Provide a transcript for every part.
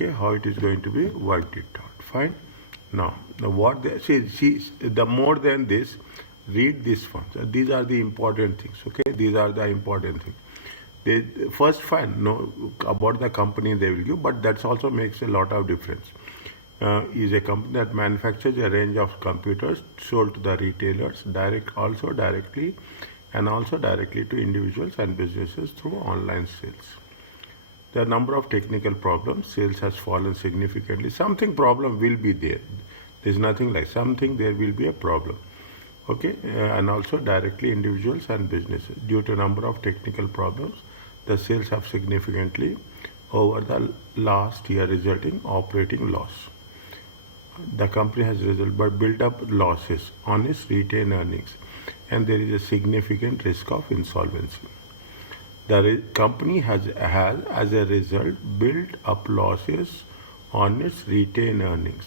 Okay, how it is going to be worked it out. Fine. Now what they see, the more than this, read this one. So these are the important things. Okay, these are the important things. They first fine know about the company they will give, but that also makes a lot of difference. Is a company that manufactures a range of computers sold to the retailers directly and also directly to individuals and businesses through online sales. The number of technical problems, sales has fallen significantly. Something problem will be there. There's nothing like something, there will be a problem. Okay, and also directly individuals and businesses. Due to number of technical problems, the sales have significantly over the last year, resulting operating loss. The company has built up losses on its retained earnings, and there is a significant risk of insolvency. The company has, as a result, built up losses on its retained earnings.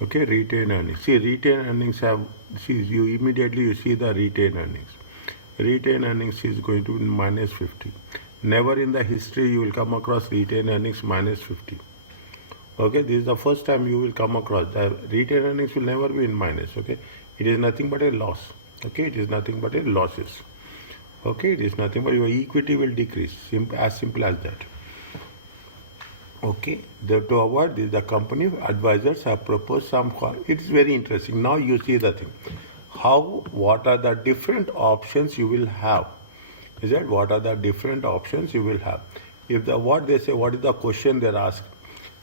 Okay, retained earnings. See, retained earnings you see the retained earnings. Retained earnings is going to be minus 50. Never in the history you will come across retained earnings minus 50. Okay, this is the first time you will come across. The retained earnings will never be in minus. Okay, it is nothing but a loss. Okay, it is nothing but a losses. Okay, it is nothing but your equity will decrease. As simple as that. Okay, to avoid this, the company advisors have proposed some. It's very interesting. Now you see the thing. What are the different options you will have? Is that what are the different options you will have? If what they say, what is the question they're asked?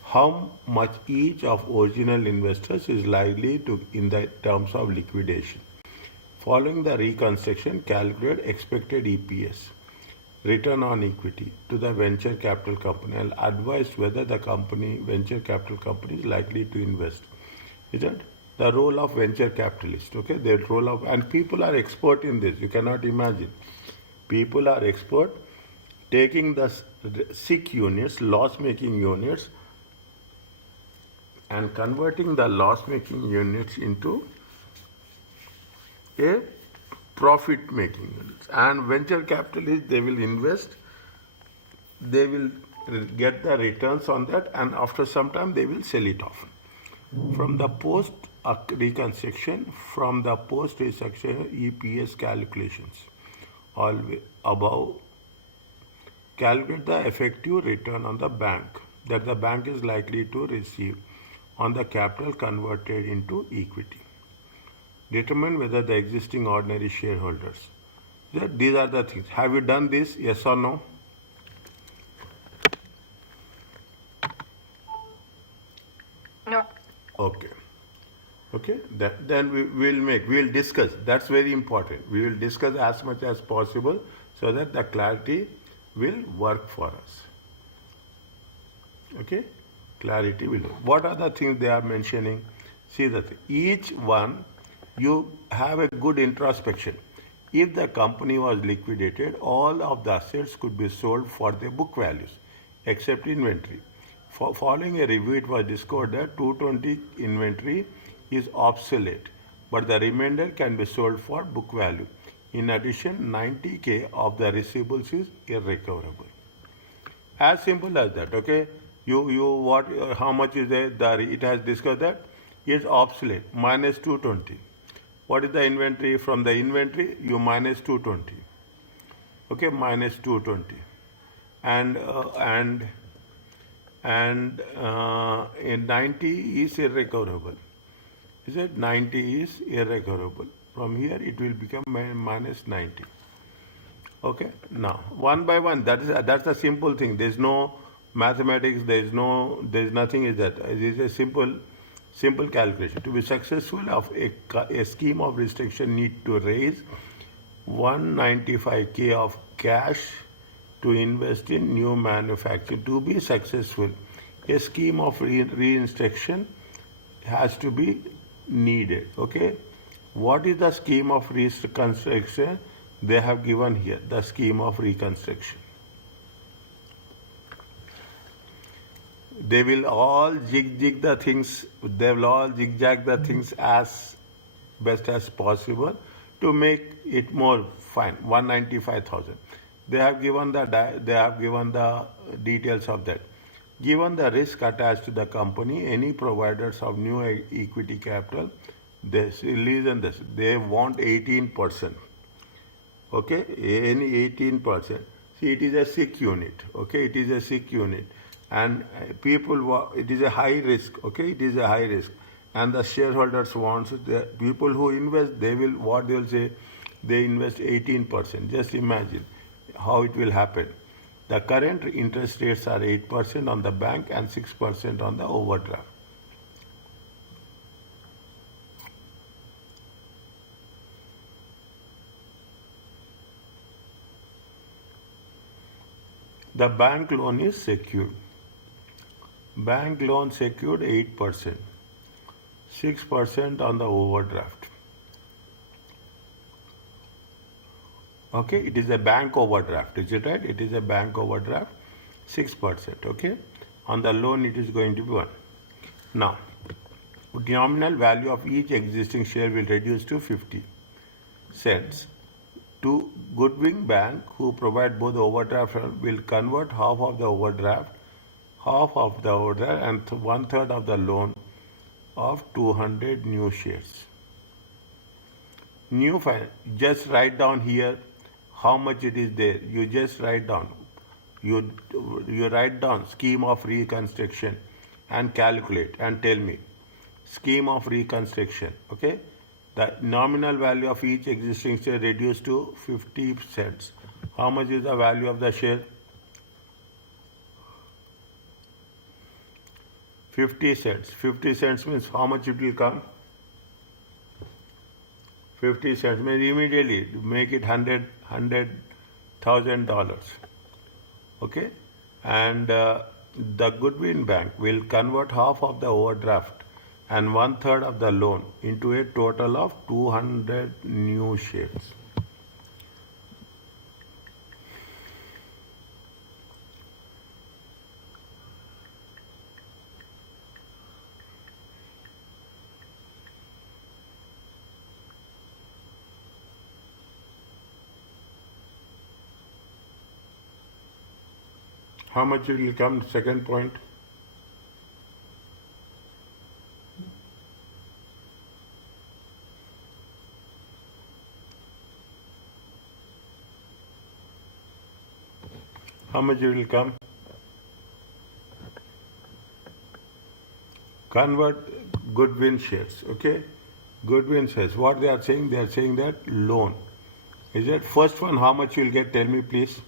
How much each of original investors is likely to in the terms of liquidation? Following the reconstruction, calculate expected EPS, return on equity to the venture capital company, and advise whether the venture capital company is likely to invest. Is that the role of venture capitalist? Okay, their role of, and people are expert in this. You cannot imagine. People are expert taking the sick units, loss-making units, and converting the loss-making units into a profit-making units. And venture capitalists, they will invest, they will get the returns on that, and after some time they will sell it off. From the post-reconstruction, EPS calculations, always above, calculate the effective return on the bank that the bank is likely to receive on the capital converted into equity. Determine whether the existing ordinary shareholders. These are the things. Have you done this? Yes or no? No. Okay. Okay. Then we'll discuss. That's very important. We will discuss as much as possible so that the clarity will work for us. Okay? Clarity will work. What are the things they are mentioning? See the thing. Each one, you have a good introspection. If the company was liquidated, all of the assets could be sold for their book values, except inventory. Following a review, it was discovered that 220 inventory is obsolete, but the remainder can be sold for book value. In addition, 90K of the receivables is irrecoverable. As simple as that, okay? How much is there? It has discovered that is obsolete, minus 220. What is the inventory? From the inventory, you minus 220. Okay, minus 220. And in 90 is irrecoverable. Is it? 90 is irrecoverable. From here, it will become minus 90. Okay, now, one by one, that's a simple thing. There's no mathematics, there's nothing is that. It is a simple calculation. To be successful, a scheme of restriction need to raise 195K of cash to invest in new manufacturing. To be successful, a scheme of reconstruction has to be needed. Okay, what is the scheme of reconstruction? They have given here the scheme of reconstruction. They will all zigzag the things. They will all zigzag the things as best as possible to make it more fine. 195,000. They have given the details of that. Given the risk attached to the company, any providers of new equity capital, listen this, they want 18%. Okay, any 18%. See, it is a sick unit. Okay, it is a sick unit, and it is a high risk. Okay, it is a high risk, and the shareholders wants the people who invest. They will what they will say. They invest 18%. Just imagine how it will happen. The current interest rates are 8% on the bank and 6% on the overdraft. The bank loan is secured. Bank loan secured 8%, 6% on the overdraft. Okay, it is a bank overdraft, is it right? It is a bank overdraft, 6%. Okay, on the loan it is going to be 1. Now, nominal value of each existing share will reduce to 50 cents. To Goodwin Bank, who provide both overdraft, will convert half of the overdraft, and one third of the loan of 200 new shares. Just write down here how much it is there. You just write down. You write down scheme of reconstruction and calculate and tell me. Scheme of reconstruction. Okay. The nominal value of each existing share reduced to 50 cents. How much is the value of the share? 50 cents. 50 cents means how much it will come? 50 cents means immediately make it $100,000. Okay? And the Goodwin Bank will convert half of the overdraft and one third of the loan into a total of 200 new shares. How much will come? Second point. How much will come? Convert Goodwin shares. Okay? Goodwin shares. What they are saying? They are saying that loan. Is that first one? How much you will get? Tell me, please.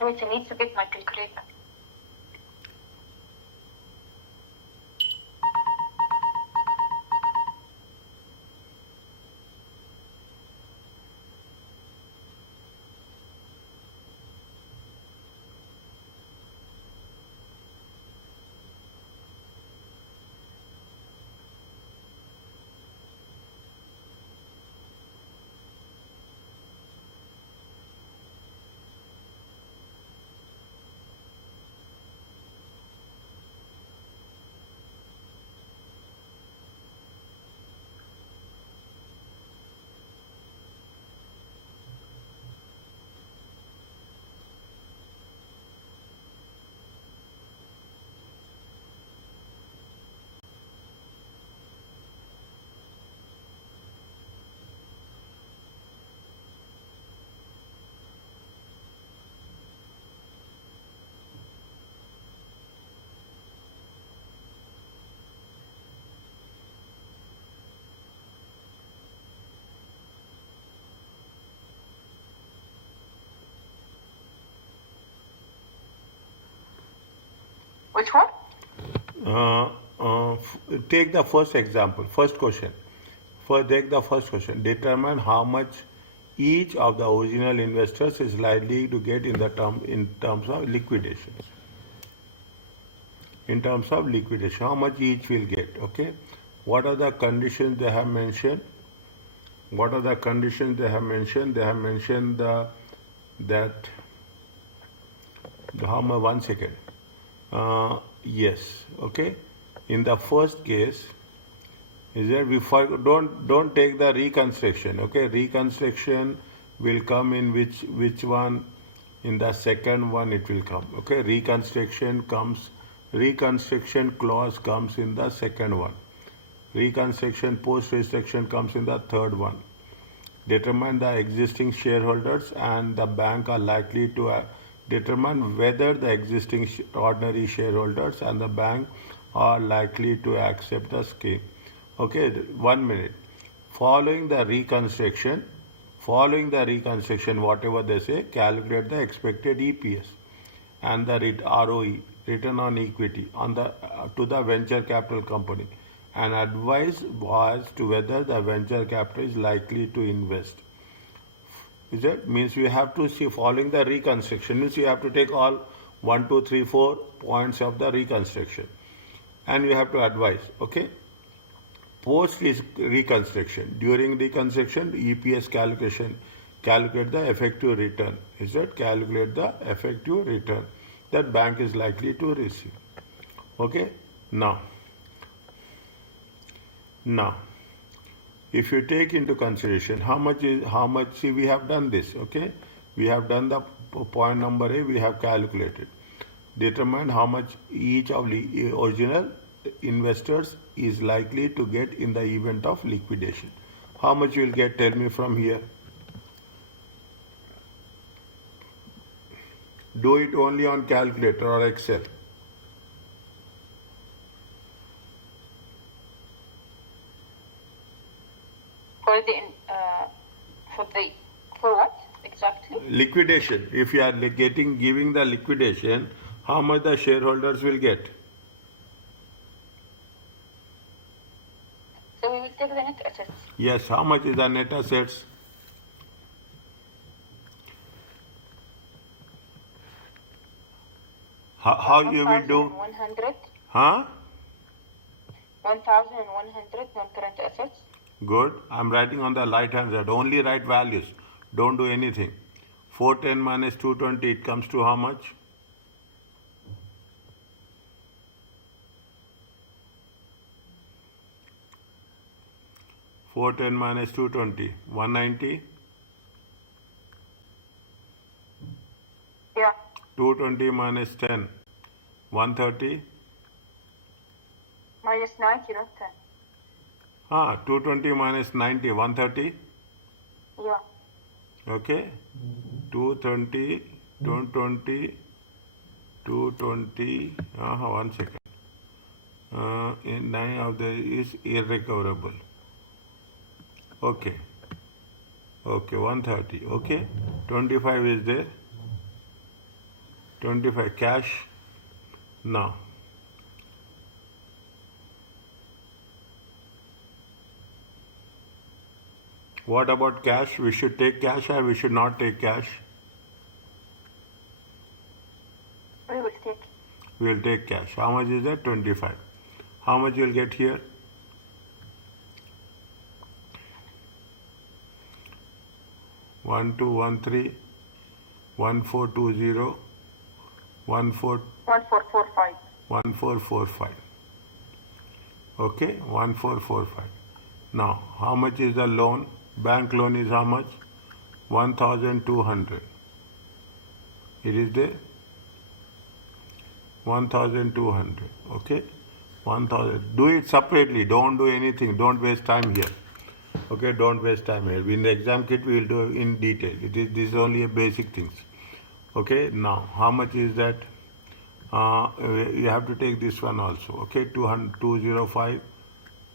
Wait, I need to get my calculator. Which one? Take the first example, first question. Take the first question. Determine how much each of the original investors is likely to get in terms of liquidation. In terms of liquidation, how much each will get? Okay. What are the conditions they have mentioned? What are the conditions they have mentioned? They have mentioned how much? 1 second. Yes. Okay. In the first case, is that don't take the reconstruction. Okay, reconstruction will come in which one? In the second one it will come. Okay, reconstruction clause comes in the second one. Reconstruction post restriction comes in the third one. Determine the existing shareholders and the bank are likely to determine whether the existing ordinary shareholders and the bank are likely to accept the scheme. Okay, 1 minute. Following the reconstruction, whatever they say, calculate the expected EPS and the ROE, return on equity, on the to the venture capital company, and advise as to whether the venture capital is likely to invest. Is it means we have to see following the reconstruction means you have to take all 1, 2, 3, 4 points of the reconstruction, and you have to advise. Okay. Post is reconstruction. During reconstruction, EPS calculation, calculate the effective return. Is that calculate the effective return that bank is likely to receive. Okay. Now, if you take into consideration how much, see, we have done this. Okay, we have done the point number A. We have calculated. Determine how much each of the original investors is likely to get in the event of liquidation. How much you will get? Tell me from here. Do it only on calculator or Excel. For what exactly? Liquidation. If you are giving the liquidation, how much the shareholders will get? So we will take the net assets. Yes. How much is the net assets? How you will do? 1,100. Huh? 1,100 non-current assets. Good. I'm writing on the right hand side. Only write values. Don't do anything. 410 minus 220, it comes to how much? (410 minus 220), 190. Yeah. 220 minus 10, 130. Minus 90, not 10. 220 minus 90, 130. Yeah. Okay. 220, 220, 220. 1 second. In 9 of the is irrecoverable. Okay. Okay, 130. Okay. 25 is there. 25 cash. Now. What about cash? We should take cash or we should not take cash? We will take. We will take cash. How much is that? 25. How much you will get here? One two one three, 1420, 1445. 1445. Okay, 1445. Now, how much is the loan? Bank loan is how much? 1,200. It is there? 1,200. Okay? 1,000. Do it separately. Don't do anything. Don't waste time here. Okay? Don't waste time here. In the exam kit, we will do in detail. This is only a basic things. Okay? Now, how much is that? You have to take this one also. Okay? 205,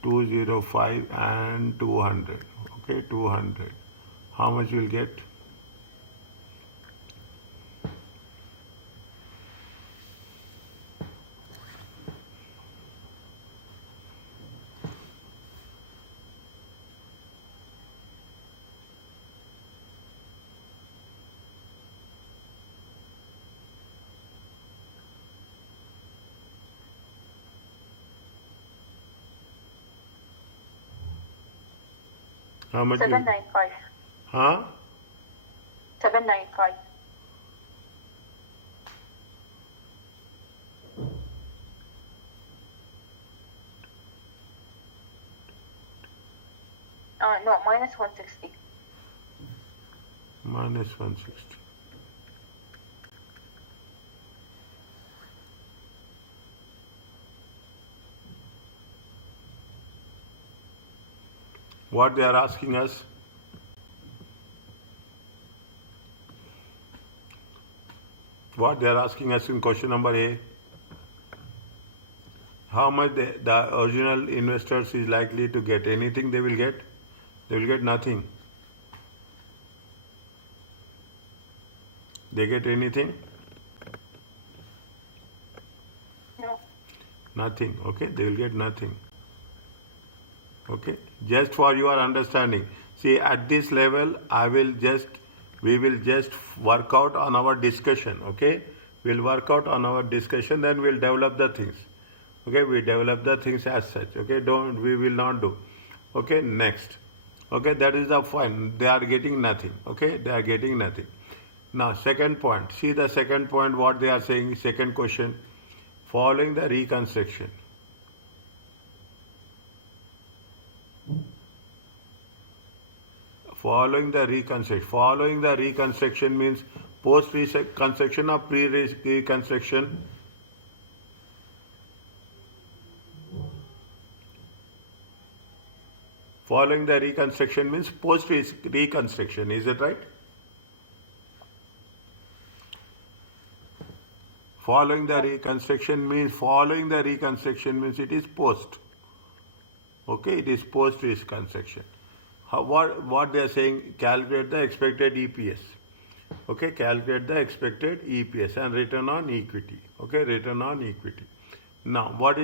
205 and 200. Okay? 200. How much you will get? How much? 795. Huh? 795. No, minus 160. minus 160. What they are asking us? What they are asking us in question number A? How much the original investors is likely to get? Anything they will get? They will get nothing. They get anything? No. Nothing. Okay, they will get nothing. Okay, just for your understanding. See, at this level, we will just work out on our discussion. Okay, we'll work out on our discussion, then we'll develop the things. Okay, we develop the things as such. Okay, we will not do. Okay, next. Okay, that is the fine. They are getting nothing. Okay, they are getting nothing. Now, second point. See the second point, what they are saying, second question. Following the reconstruction. Following the reconstruction. Following the reconstruction means post-reconstruction or pre-reconstruction. Following the reconstruction means post-reconstruction. Is it right? Following the reconstruction means it is post. Okay, it is post-reconstruction. What they are saying, calculate the expected EPS. Okay, calculate the expected EPS and return on equity. Okay, return on equity. Now, what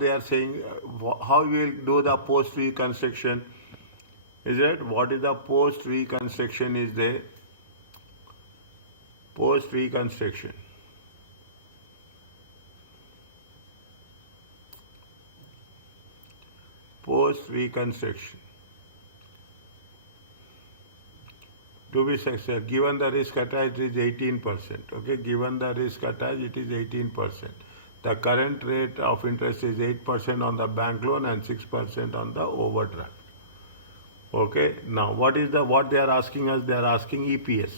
they are saying, how you will do the post-reconstruction? Is it? What is the post-reconstruction is there? Post-reconstruction. Post-reconstruction. To be successful, given the risk attached is 18%. Okay, given the risk attached, it is 18%. The current rate of interest is 8% on the bank loan and 6% on the overdraft. Okay, now what they are asking us? They are asking EPS.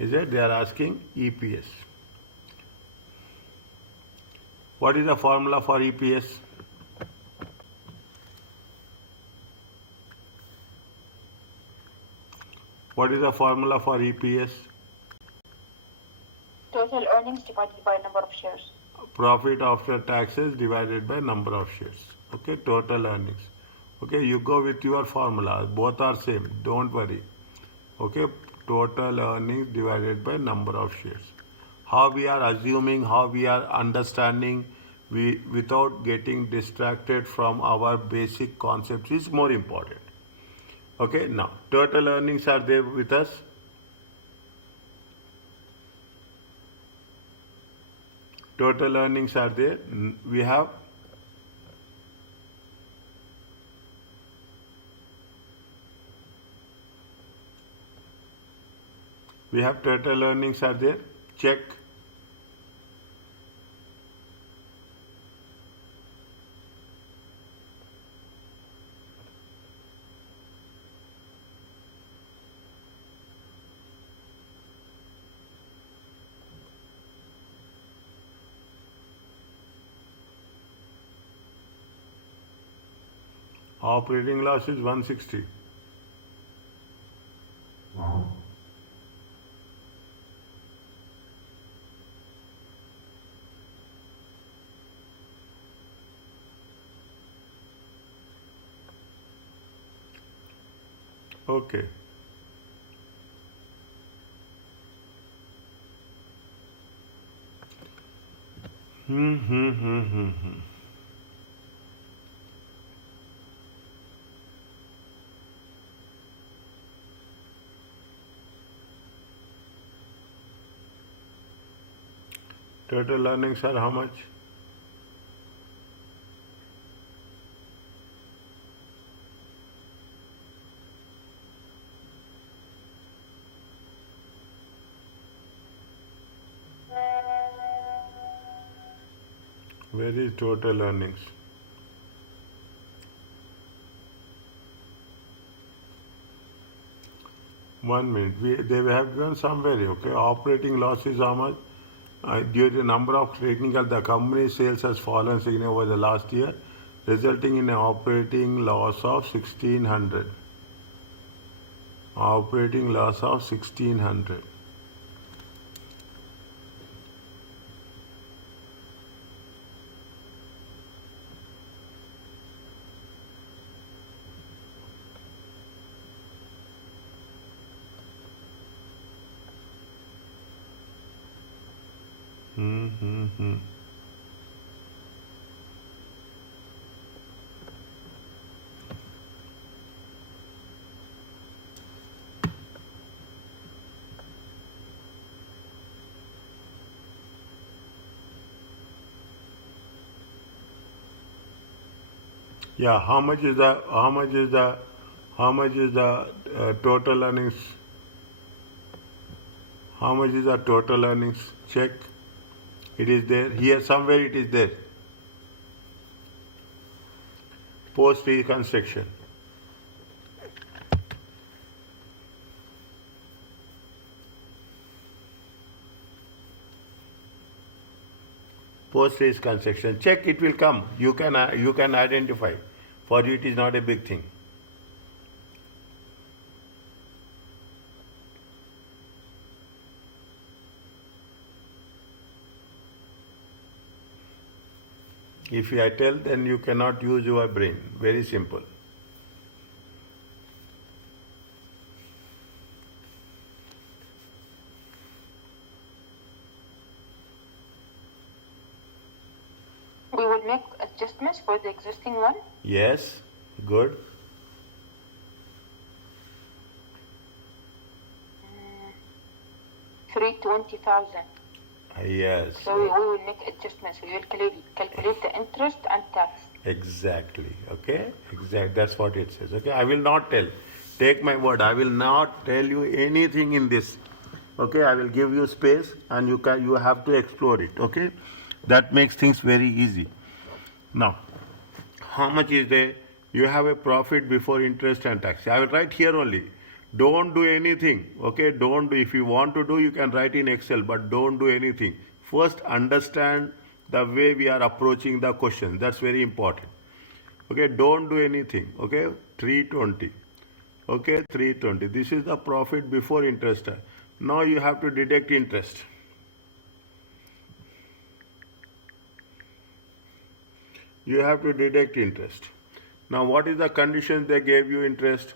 Is it? They are asking EPS. What is the formula for EPS? What is the formula for EPS? Total earnings divided by number of shares. Profit after taxes divided by number of shares. Okay, total earnings. Okay, you go with your formula. Both are same. Don't worry. Okay, total earnings divided by number of shares. How we are assuming, how we are understanding, without getting distracted from our basic concepts is more important. Okay, now total earnings are there with us. Total earnings are there. We have total earnings are there. Check. Operating loss is 160. Okay. Total earnings are how much? Where is total earnings? 1 minute. They have given somewhere, okay? Operating loss is how much? Due to the number of technical, the company sales has fallen significantly over the last year, resulting in an operating loss of 1600. Operating loss of 1600. Hmm. Yeah, how much is the total earnings? How much is the total earnings? Check. It is there. Here somewhere it is there. Post reconstruction. Post reconstruction. Check. It will come. You can identify. For you, it is not a big thing. If I tell, then you cannot use your brain. Very simple. We will make adjustments for the existing one. Yes. Good. 320,000. Yes. So we will make adjustments. We will calculate the interest and tax. Exactly. Okay. Exact. That's what it says. Okay. I will not tell. Take my word. I will not tell you anything in this. Okay. I will give you space, and you have to explore it. Okay. That makes things very easy. Now, how much is there? You have a profit before interest and tax. I will write here only. Don't do anything. Okay. Don't do. If you want to do, you can write in Excel, but don't do anything. First, understand the way we are approaching the question. That's very important. Okay. Don't do anything. Okay. 320. Okay. 320. This is the profit before interest. Now you have to deduct interest. You have to deduct interest. Now, what is the condition they gave you interest?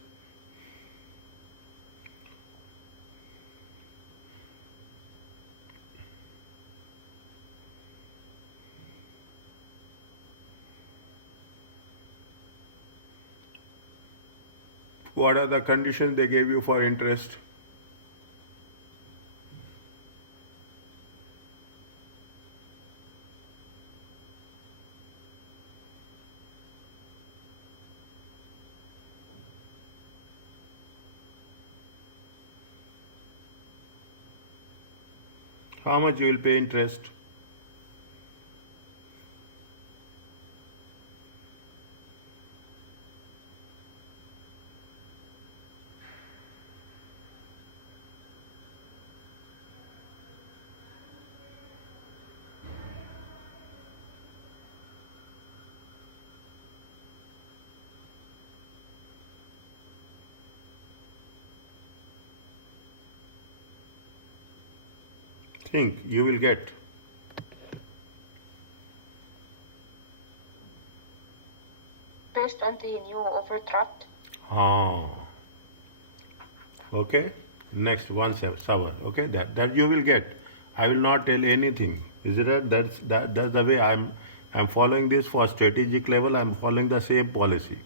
What are the conditions they gave you for interest? How much you will pay interest? Think you will get. Based on the new overdraft. Ah. Okay. Next 1/7. Okay. That you will get. I will not tell anything. Is it right? That's the way I'm following this for strategic level. I'm following the same policy.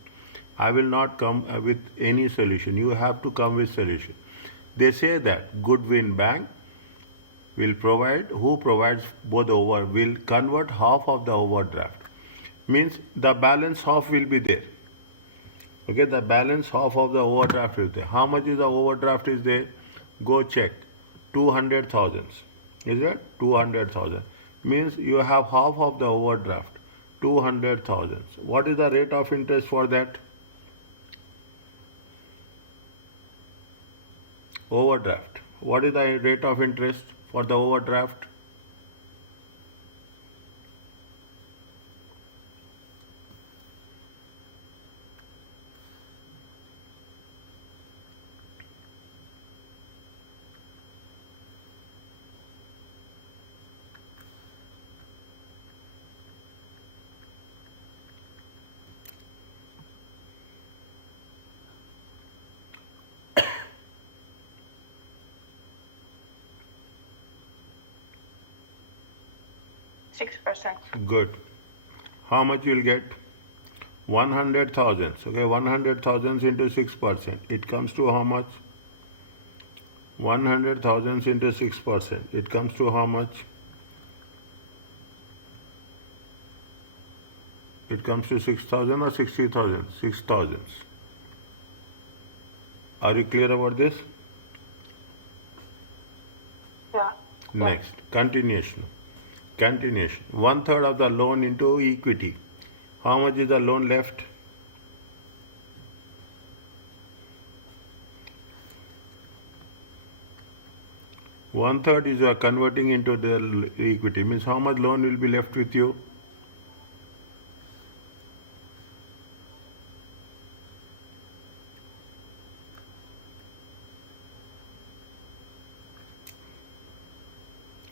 I will not come with any solution. You have to come with solution. They say that Goodwin Bank will provide, who provides both will convert half of the overdraft. Means the balance half will be there. Okay, the balance half of the overdraft is there. How much is the overdraft is there? Go check. 200,000. Is it? 200,000. Means you have half of the overdraft. 200,000. What is the rate of interest for that? Overdraft. What is the rate of interest for the overdraft? %6. Good. How much you will get? 100,000. Okay, 100,000 into 6%. It comes to how much? 100,000 into 6%. It comes to how much? It comes to 6,000 or 60,000? 6,000. Are you clear about this? Yeah. Next, continuation. Continuation. 1/3 of the loan into equity. How much is the loan left? One third is you are converting into the equity. Means how much loan will be left with you?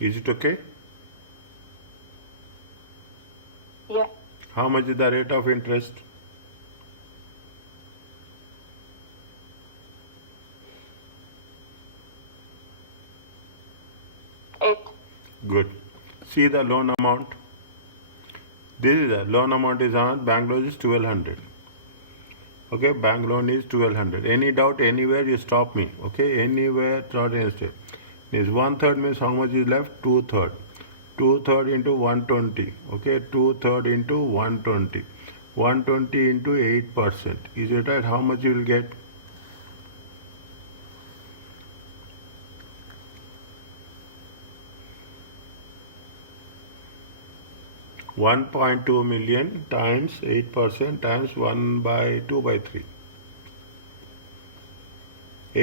Is it okay? Yeah. How much is the rate of interest? Eight. Good. See the loan amount. This is the loan amount is on bank loan is 1200. Okay, bank loan is 1200. Any doubt anywhere you stop me. Okay, anywhere not instead. Means 1/3 means how much is left? 2/3. 2/3 into 120. Okay, 2/3 into 120. 120 into 8%. Is it right? How much you will get? 1.2 million times 8% times 1/2/3.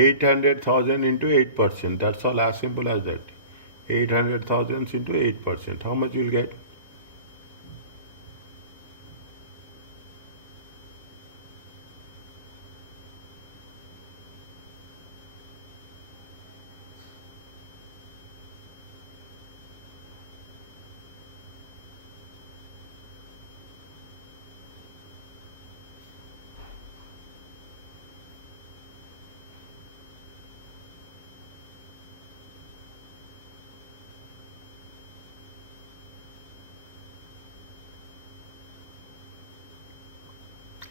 800,000 into 8%. That's all, as simple as that. 800,000 into 8%. How much you will get?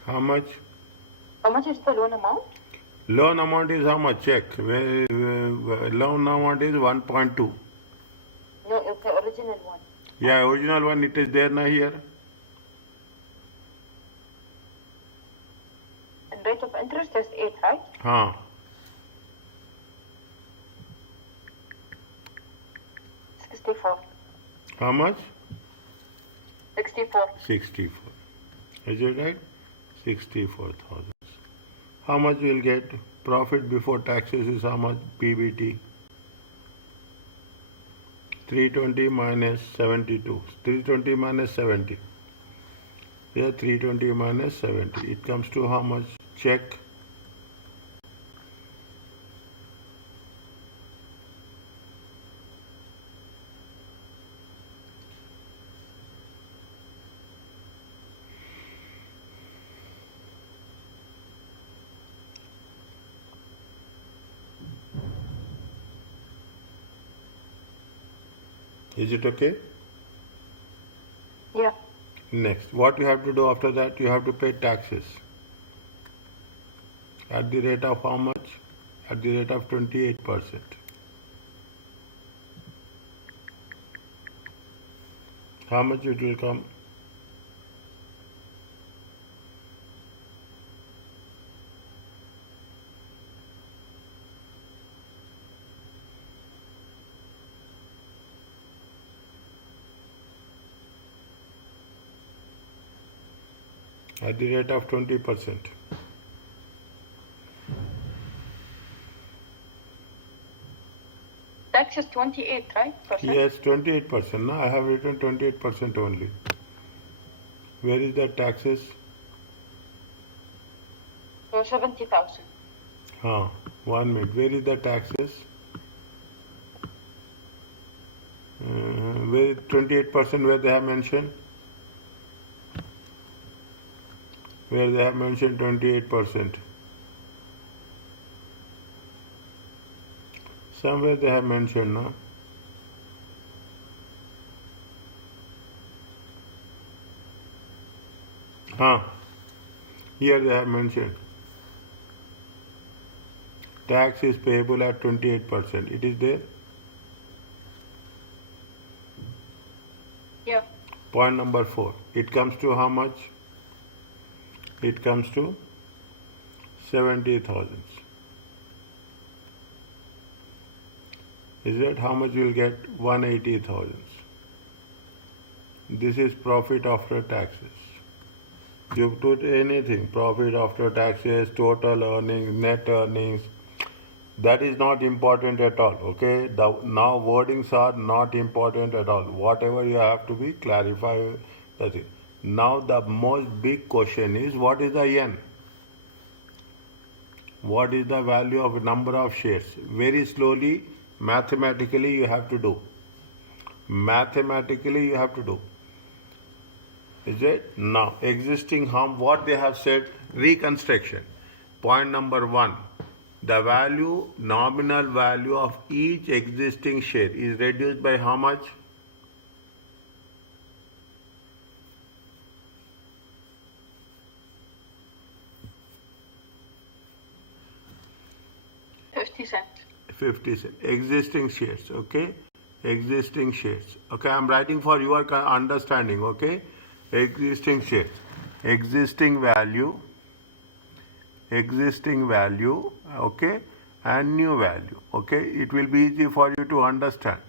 How much? How much is the loan amount? Loan amount is how much? Check. Loan amount is 1.2. No, the original one. Yeah, original one, it is there now here. And rate of interest is 8, right? Huh. 64. How much? 64. 64. Is it right? 64,000. How much you will get? Profit before taxes is how much? PBT. 320 minus 72. 320 minus 70. Yeah, 320 minus 70. It comes to how much? Check. Is it okay? Yeah. Next, what you have to do after that? You have to pay taxes. At the rate of how much? At the rate of 28%. How much it will come? At the rate of 20%. tax is 28, right? Percent? Yes, 28%. No, I have written 28% only. Where is the taxes? So 70,000. Huh. 1 minute. Where is the taxes? Where 28% where they have mentioned? Where they have mentioned 28%. Somewhere they have mentioned, no? Huh. Here they have mentioned. Tax is payable at 28%. It is there. Yeah. Point number 4. It comes to how much? It comes to 70,000. Is that how much you will get? 180,000. This is profit after taxes. You put anything, profit after taxes, total earnings, net earnings, that is not important at all, okay? Now wordings are not important at all. Whatever you have to be clarified, that's it. Now the most big question is, what is the yen? What is the value of number of shares? Very slowly, mathematically you have to do. Mathematically you have to do. Is it? Now, existing harm, what they have said, reconstruction. Point number 1, the value, nominal value of each existing share is reduced by how much? $0.50. 50 cents. Existing shares, okay? Existing shares. Okay, I'm writing for your understanding, okay? Existing shares. Existing value, okay? And new value, okay? It will be easy for you to understand.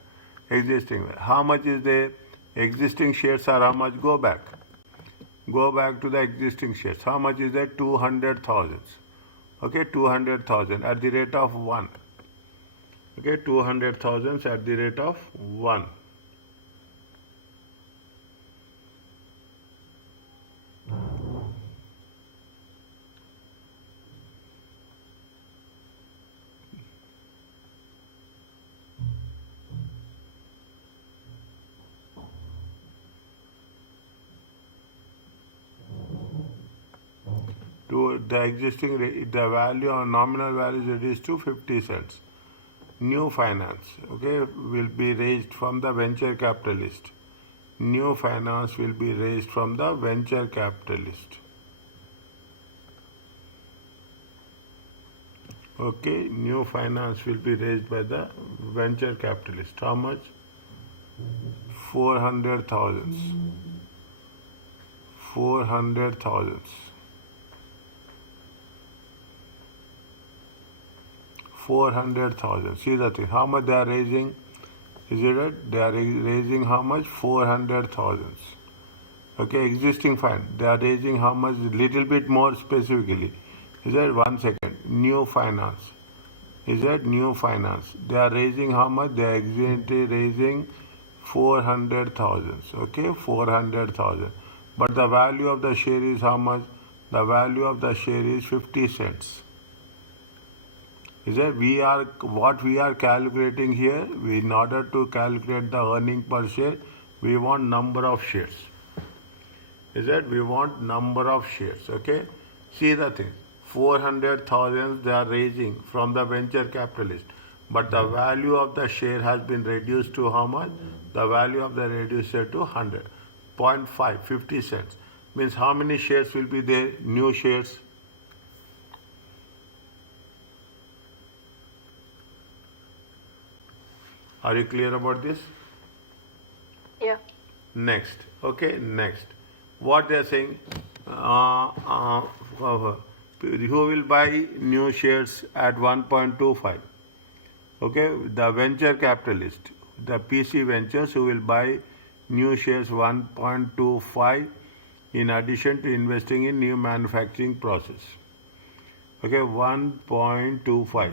Existing value. How much is the existing shares are how much? Go back. Go back to the existing shares. How much is that? 200,000. Okay, 200,000 at the rate of 1. Okay, 200,000 at the rate of 1. To the existing, the value or nominal value is reduced to 50 cents. New finance, okay, will be raised from the venture capitalist. New finance will be raised from the venture capitalist. Okay, new finance will be raised by the venture capitalist. How much? 400,000. 400,000. 400,000. See the thing. How much they are raising? Is it right? They are raising how much? 400,000. Okay, existing fund. They are raising how much? Little bit more specifically. Is that 1 second? New finance. Is that new finance? They are raising how much? They are raising 400,000. Okay, 400,000. But the value of the share is how much? The value of the share is 50 cents. Is that what we are calculating here? In order to calculate the earning per share, we want number of shares. Is that we want number of shares? Okay. See the thing. 400,000 they are raising from the venture capitalist, but the value of the share has been reduced to how much? The value of the reduced share to 100. 0.5, 50 cents. Means how many shares will be there? New shares. Are you clear about this? Yeah. Next. Okay, next. What they are saying? Who will buy new shares at 1.25? Okay, the venture capitalist, the PC Ventures, who will buy new shares 1.25 in addition to investing in new manufacturing process. Okay, 1.25.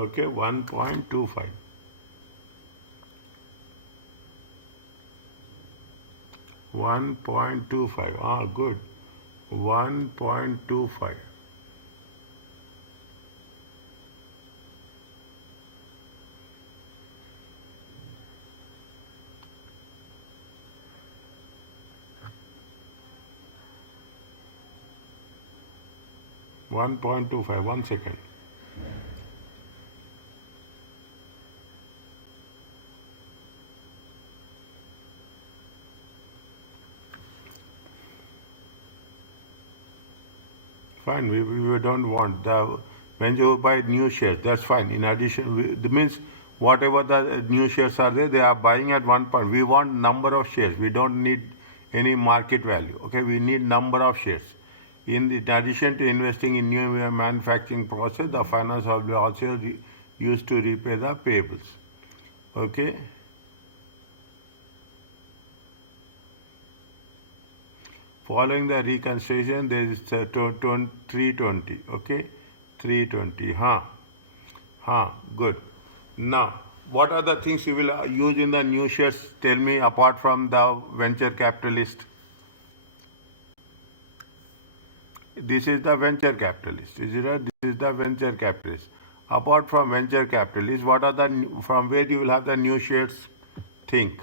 Okay, 1.25. 1.25. Ah, good. 1.25. One point two five. 1 second. Fine. We don't want the when you buy new shares. That's fine. In addition, that means whatever the new shares are there, they are buying at 1 point. We want number of shares. We don't need any market value. Okay. We need number of shares. In addition to investing in new manufacturing process, the finance will be also used to repay the payables. Okay. Following the reconstruction, there is 320. Okay, 320. Good. Now, what are the things you will use in the new shares? Tell me, apart from the venture capitalist. This is the venture capitalist. Is it right? This is the venture capitalist. Apart from venture capitalist, what are the from where you will have the new shares? Think.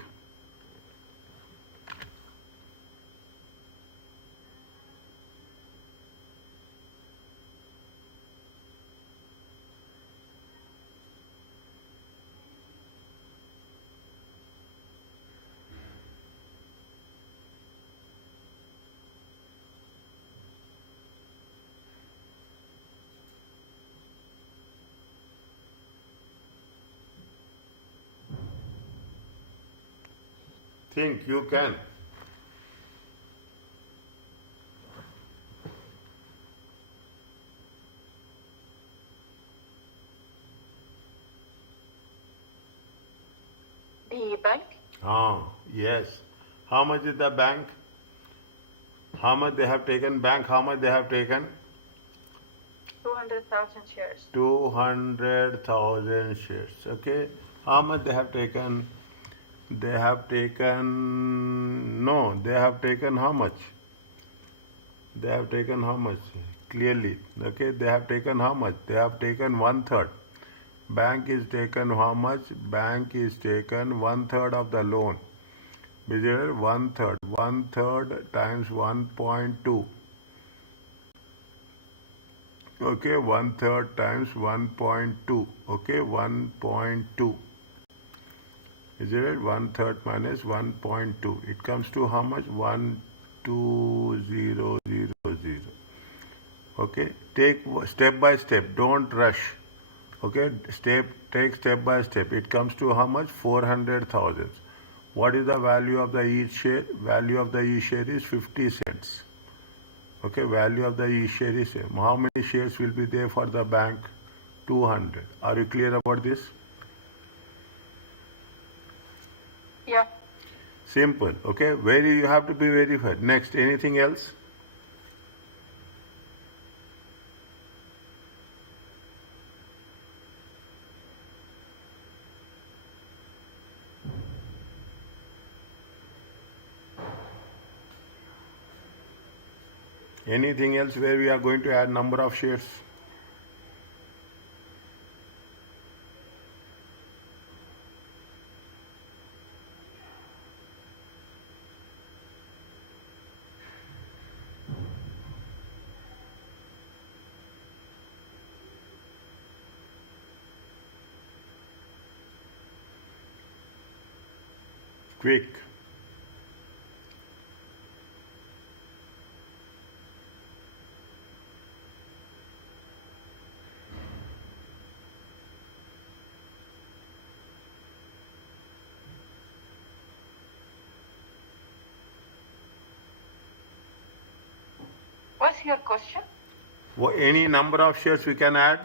Think you can. The bank, Yes. How much is the bank? How much they have taken? Bank, how much they have taken? 200,000 shares. 200,000 shares. Okay. How much they have taken? They have taken, no, they have taken how much? They have taken how much? Clearly. Okay. They have taken how much? They have taken 1/3. Bank is taken how much? Bank is taken 1/3 of the loan. Measure 1/3. 1/3 times 1.2. Okay, 1/3 times 1.2. Okay, 1.2. Is it right? 1/3 minus 1.2. It comes to how much? 12000. Okay, take step by step. Don't rush. Okay, take step by step. It comes to how much? 400,000. What is the value of the each share? Value of the each share is 50 cents. Okay, value of the each share is same. How many shares will be there for the bank? 200. Are you clear about this? Yeah. Simple. Okay, very you have to be verified. Next, anything else? Anything else where we are going to add number of shares? Quick. What's your question? Any number of shares we can add?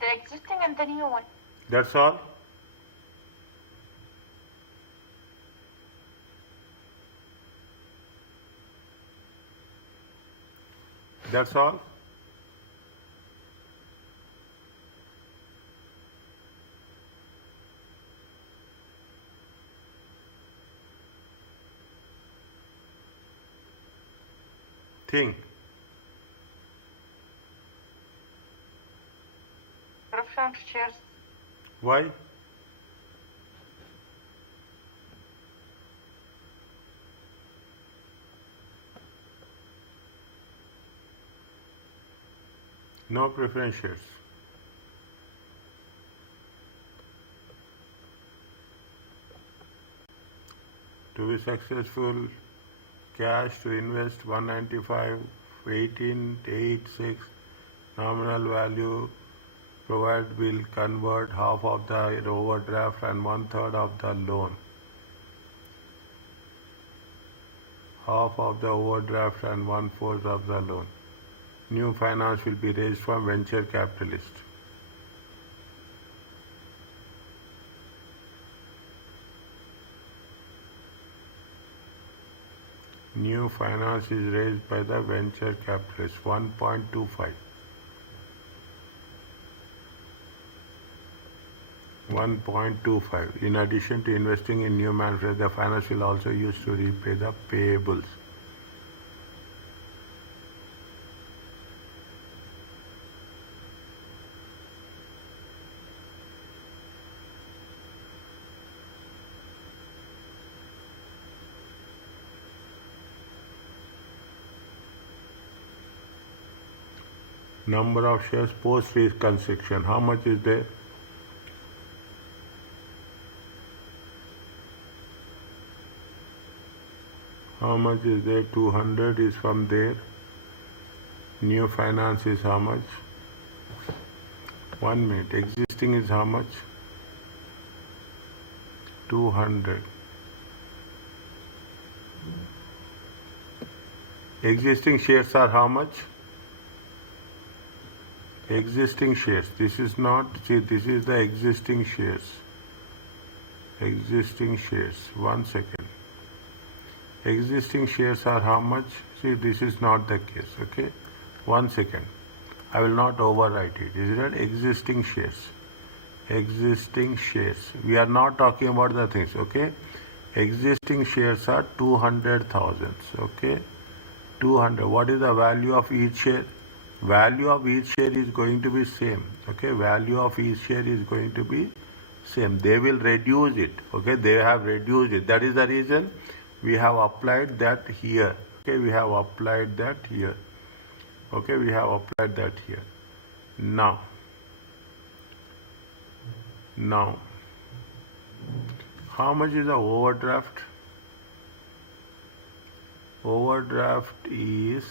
The existing and the new one. That's all? That's all? Think. Preference shares. Why? No preference shares. To be successful, cash to invest 195, 1886, nominal value, provide will convert half of the overdraft and 1/3 of the loan. Half of the overdraft and 1/4 of the loan. New finance will be raised from venture capitalist. New finance is raised by the venture capitalist, 1.25. 1.25. In addition to investing in new manufacturing, the finance will also use to repay the payables. Number of shares post reconstruction. How much is there? How much is there? 200 is from there. New finance is how much? 1 minute. Existing is how much? 200. Existing shares are how much? Existing shares. This is not, see, this is the existing shares. Existing shares. 1 second. Existing shares are how much? See, this is not the case, okay? 1 second. I will not overwrite it. Is it existing shares? Existing shares. We are not talking about the things, okay? Existing shares are 200,000, okay? 200. What is the value of each share? Value of each share is going to be same, okay? Value of each share is going to be same. They will reduce it, okay? They have reduced it. That is the reason we have applied that here, okay? We have applied that here, okay? We have applied that here. Now, how much is the overdraft? Overdraft is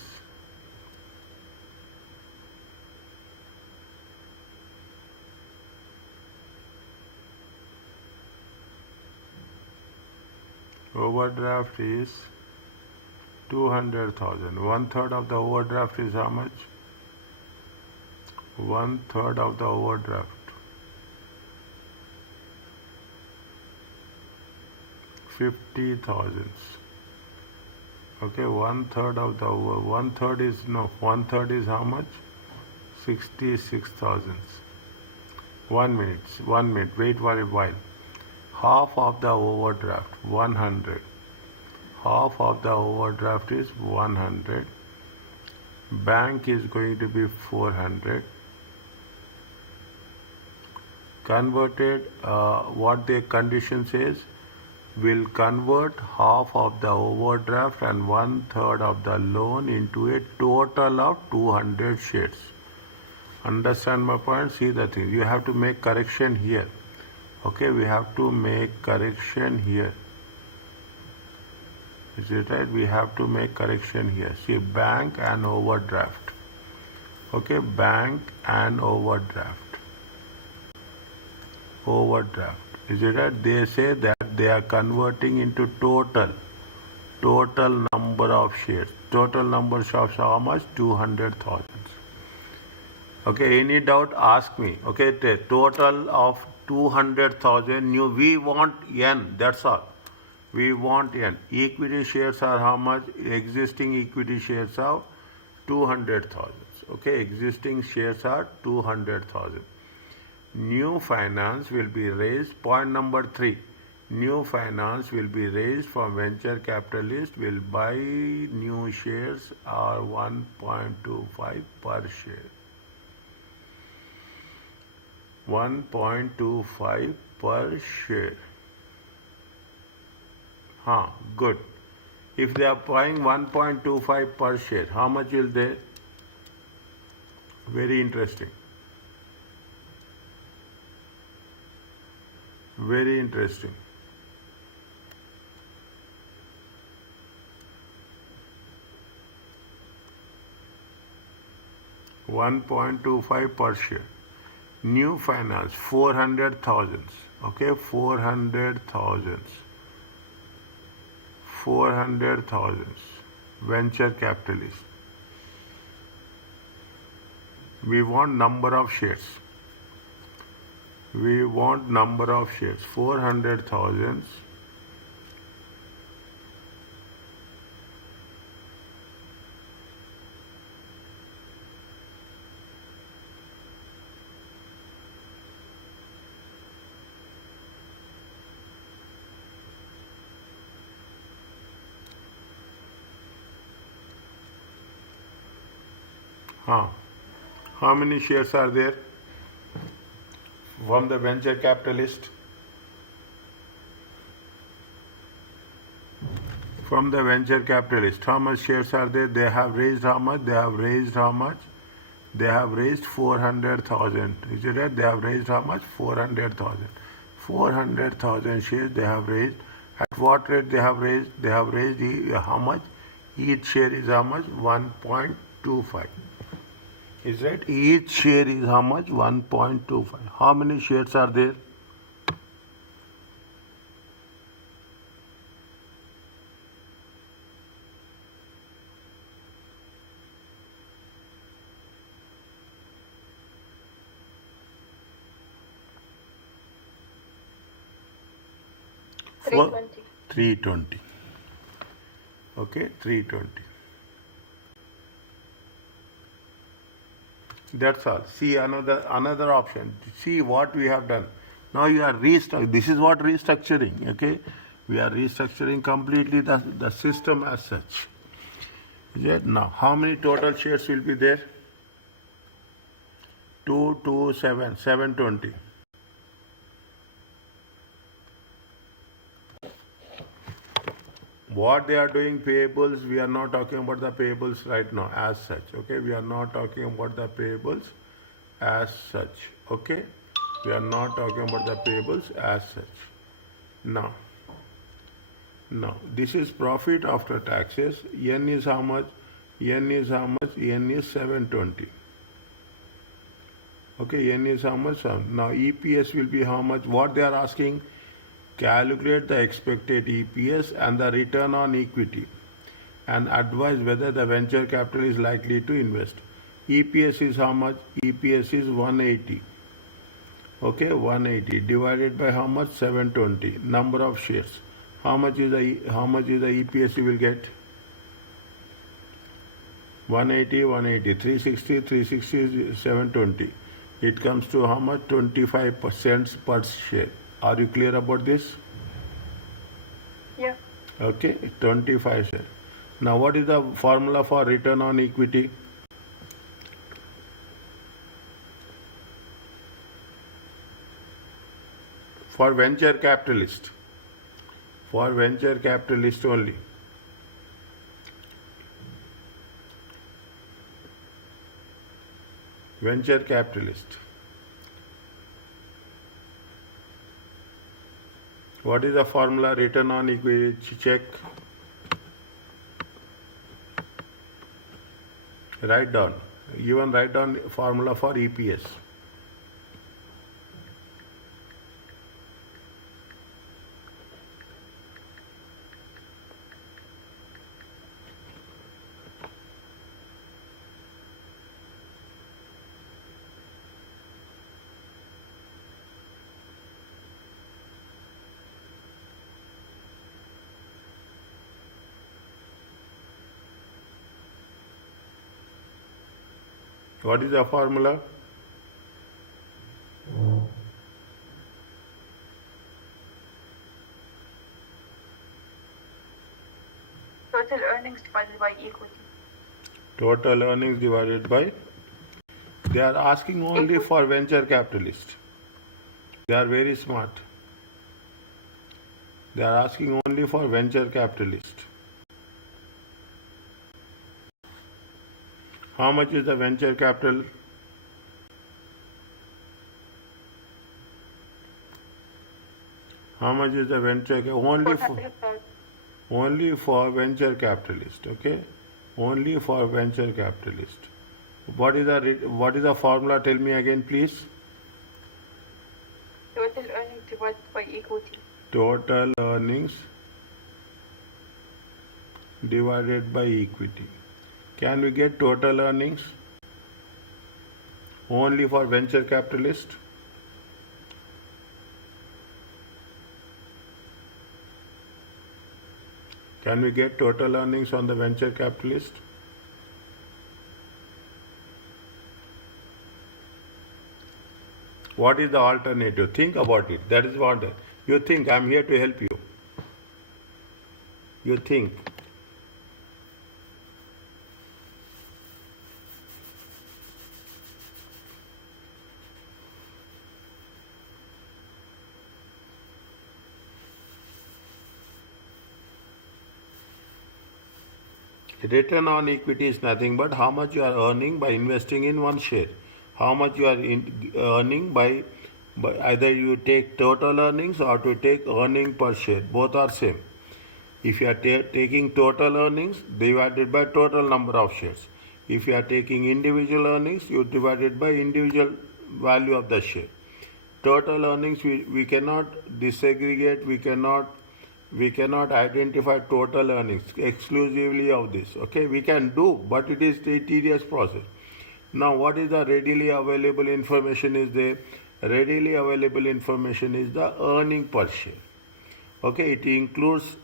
overdraft is 200,000. 1/3 of the overdraft is how much? 1/3 of the overdraft. 50,000. Okay, 1/3 of the 1/3 is no. 1/3 is how much? 66,000. 1 minute. 1 minute. Wait for a while. Half of the overdraft, 100. Half of the overdraft is 100. Bank is going to be 400. Converted, what the condition says, will convert half of the overdraft and 1/3 of the loan into a total of 200 shares. Understand my point? See the thing. You have to make correction here. Okay, we have to make correction here. Is it right? We have to make correction here. See, bank and overdraft. Okay, bank and overdraft. Overdraft. Is it right? They say that they are converting into total number of shares. Total number of shares how much? 200,000. Okay, any doubt? Ask me. Okay, total of 200,000 new. We want N. That's all. We want N. Equity shares are how much? Existing equity shares are 200,000. Okay, existing shares are 200,000. New finance will be raised. Point number 3. New finance will be raised from venture capitalists will buy new shares are 1.25 per share. 1.25 per share. Good. If they are buying 1.25 per share, how much will they? Very interesting. Very interesting. $1.25 per share. New finance 400,000. Okay, 400,000. 400,000. Venture capitalists. We want number of shares. We want number of shares. 400,000. How many shares are there from the venture capitalist? From the venture capitalist, how much shares are there? They have raised how much? They have raised how much? They have raised 400,000. Is it right? They have raised how much? 400,000. 400,000 shares they have raised. At what rate they have raised? They have raised how much? Each share is how much? 1.25. Is right? Each share is how much? 1.25. How many shares are there? Three 20. 320. Okay, 320. That's all. See another option. See what we have done. Now you are restructuring. This is what restructuring. Okay, we are restructuring completely the system as such. Is it? Now how many total shares will be there? 227, 720. What they are doing payables, we are not talking about the payables right now as such. Okay, we are not talking about the payables as such. Okay, we are not talking about the payables as such. Now this is profit after taxes. N is how much? N is how much? N is 720. Okay, N is how much? Now EPS will be how much? What they are asking? Calculate the expected EPS and the return on equity and advise whether the venture capital is likely to invest. EPS is how much? EPS is 180. Okay, 180 divided by how much? 720. Number of shares. How much is the EPS you will get? 180, 180, 360, 360, 720. It comes to how much? 25% per share. Are you clear about this? Yeah. Okay, 25 cents. Now what is the formula for return on equity? For venture capitalist. For venture capitalist only. Venture capitalist. What is the formula? Return on equity check. Write down. Even write down formula for EPS. What is the formula? Total earnings divided by equity. Total earnings divided by. They are asking only for venture capitalists. They are very smart. They are asking only for venture capitalists. How much is the venture capital? How much is the venture capital? Only for venture capitalist. Okay, only for venture capitalist. What is the formula? Tell me again, please. Total earnings divided by equity. Total earnings divided by equity. Can we get total earnings only for venture capitalist? Can we get total earnings on the venture capitalist? What is the alternative? Think about it. That is what you think. I'm here to help you. You think. Return on equity is nothing but how much you are earning by investing in one share. How much you are earning by either you take total earnings or to take earning per share. Both are same. If you are taking total earnings divided by total number of shares. If you are taking individual earnings, you divide it by individual value of the share. Total earnings we cannot disaggregate. We cannot identify total earnings exclusively of this. Okay, we can do, but it is a tedious process. Now, what is the readily available information is there? Readily available information is the earning per share. Okay, it includes,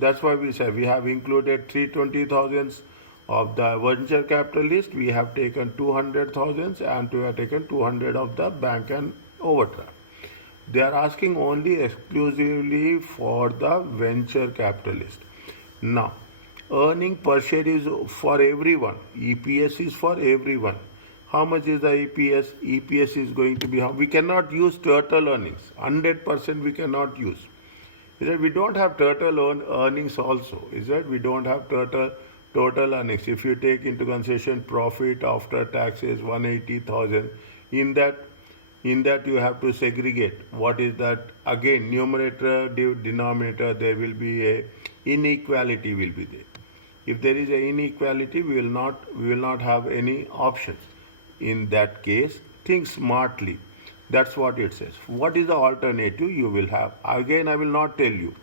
that's why we say we have included 320,000 of the venture capitalist, we have taken 200,000 and we have taken 200 of the bank and overdraft. They are asking only exclusively for the venture capitalist. Now, earning per share is for everyone. EPS is for everyone. How much is the EPS? EPS is going to be how? We cannot use total earnings. 100% we cannot use. Is that we don't have total earnings also. Is that we don't have total earnings. If you take into consideration profit after taxes 180,000, in that you have to segregate. What is that? Again, numerator, denominator, there will be a inequality will be there. If there is a inequality, we will not have any options. In that case, think smartly. That's what it says. What is the alternative you will have? Again, I will not tell you.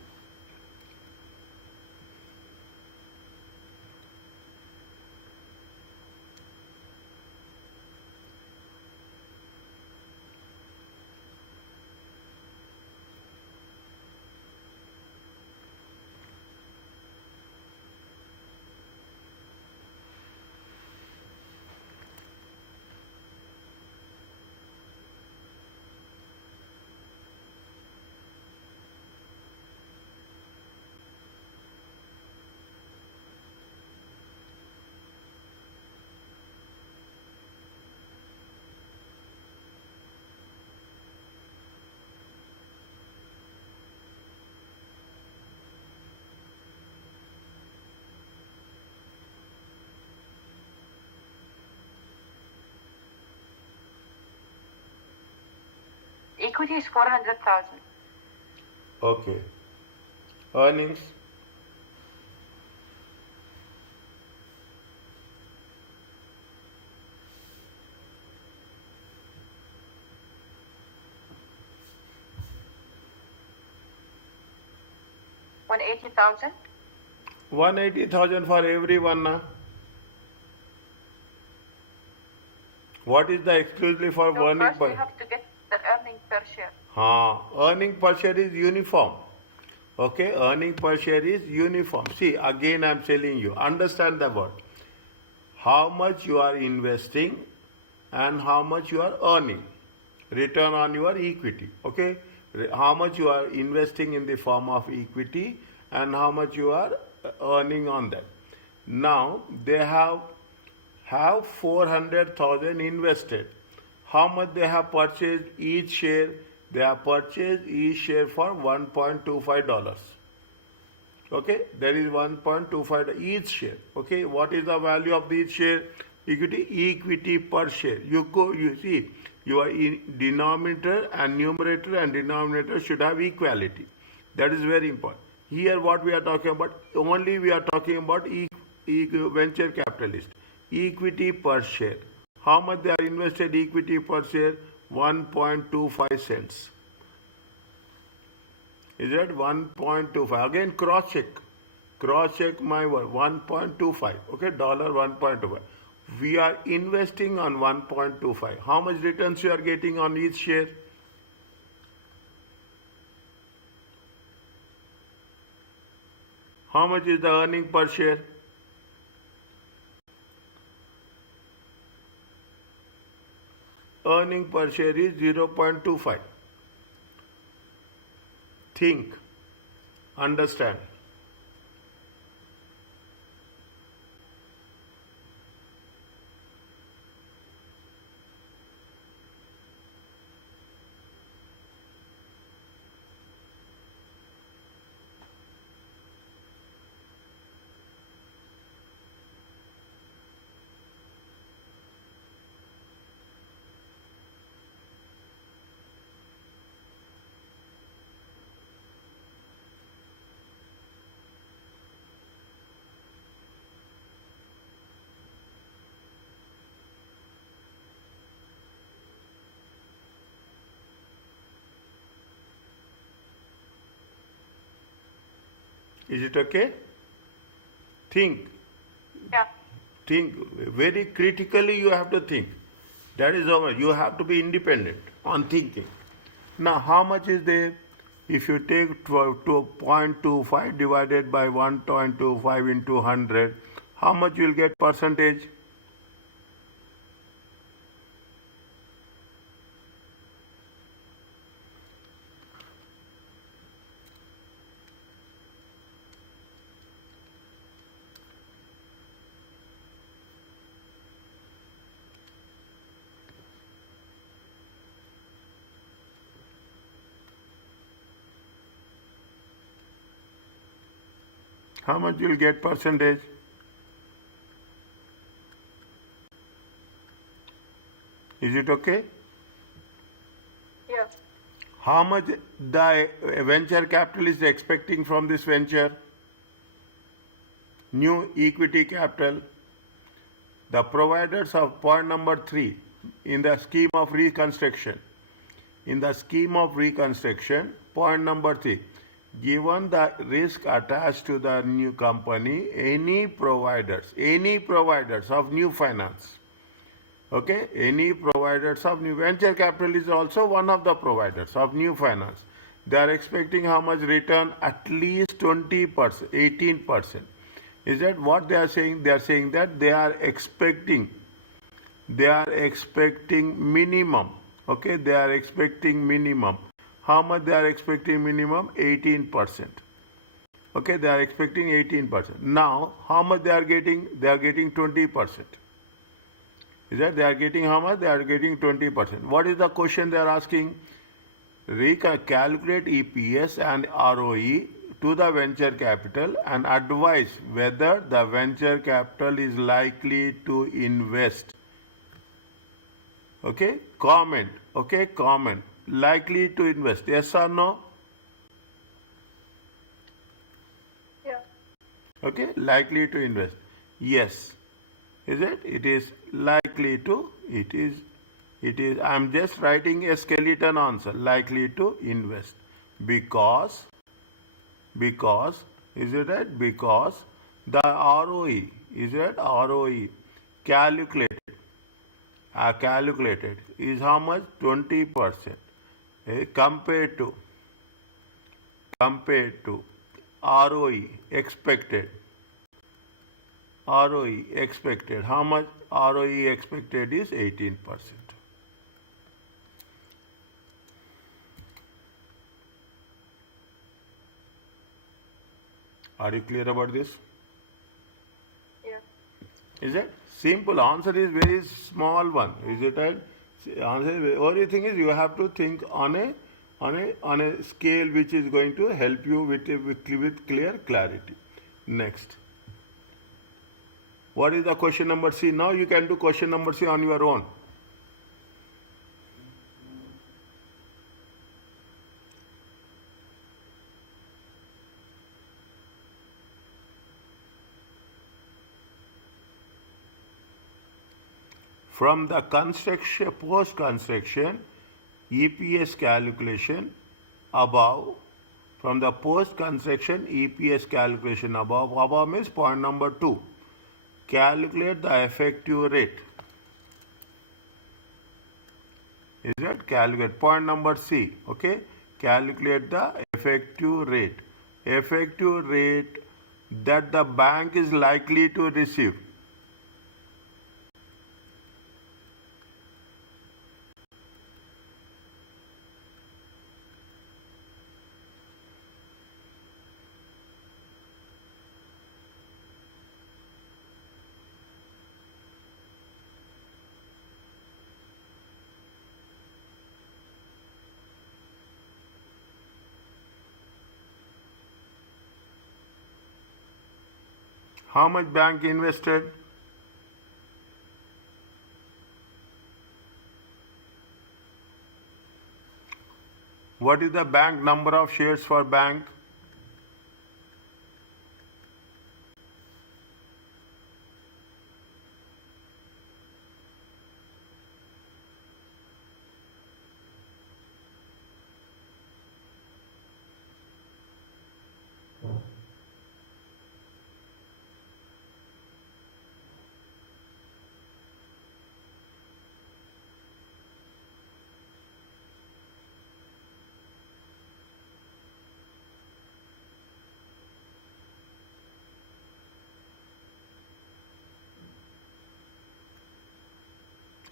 Equity is 400,000. Okay. Earnings? $180,000. 180,000 for everyone. Na? What is the exclusively for So earning first per? you have to get the earning per share. Earning per share is uniform. Okay, earning per share is uniform. See, again I am telling you, understand the word. How much you are investing and how much you are earning. Return on your equity. Okay, how much you are investing in the form of equity and how much you are earning on that. Now they have 400,000 invested. How much they have purchased each share? They have purchased each share for $1.25. Okay, there is 1.25 each share. Okay, what is the value of each share? Equity per share. You see, your denominator and numerator and denominator should have equality. That is very important. Here, what we are talking about, only we are talking about venture capitalist. Equity per share. How much they are invested equity per share? 1.25 cents. Is that 1.25? Again, cross check. Cross check my word. 1.25. Okay, dollar 1.25. We are investing on 1.25. How much returns you are getting on each share? How much is the earning per share? Earning per share is 0.25. Think, understand. Is it okay? Think. Yeah. Think. Very critically you have to think. That is how you have to be independent on thinking. Now, how much is there? If you take 0.25 divided by 1.25 into 100, how much you will get percentage? How much you will get percentage? Is it okay? Yeah. How much the venture capital is expecting from this venture? New equity capital. The providers of point number 3 in the scheme of reconstruction. In the scheme of reconstruction, point number 3. Given the risk attached to the new company, any providers of new finance, okay, any providers of new venture capital is also one of the providers of new finance. They are expecting how much return? At least 20%, 18%. Is that what they are saying? They are saying that they are expecting minimum. Okay, they are expecting minimum. How much they are expecting minimum? 18%. Okay, they are expecting 18%. Now, how much they are getting? They are getting 20%. Is that they are getting how much? They are getting 20%. What is the question they are asking? Calculate EPS and ROE to the venture capital and advise whether the venture capital is likely to invest. Okay, comment. Okay, comment. Likely to invest. Yes or no? Yeah. Okay, likely to invest. Yes. Is it? It is likely to. It is. I'm just writing a skeleton answer. Likely to invest. Because, is it right? Because the ROE, is it? ROE calculated is how much? 20%. Compared to ROE expected. ROE expected. How much? ROE expected is 18%. Are you clear about this? Yeah. Is it? Simple. Answer is very small one. Is it right? Answer. Only thing is you have to think on a scale which is going to help you with clear clarity. Next. What is the question number C? Now you can do question number C on your own. From the construction, post-construction EPS calculation above, from the post-construction EPS calculation above means point number 2. Calculate the effective rate. Is that calculate? Point number C. Okay. Calculate the effective rate. Effective rate that the bank is likely to receive. How much bank invested? What is the bank number of shares for bank?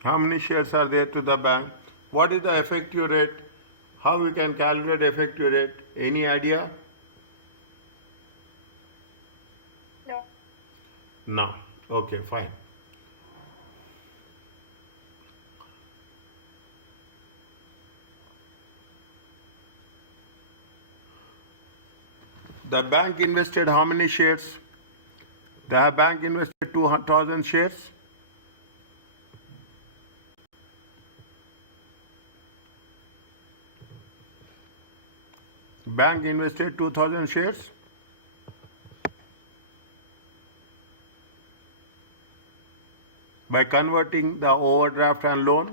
How many shares are there to the bank? What is the effective rate? How we can calculate effective rate? Any idea? No. No. Okay, fine. The bank invested how many shares? The bank invested 2,000 shares. Bank invested 2,000 shares. By converting the overdraft and loan.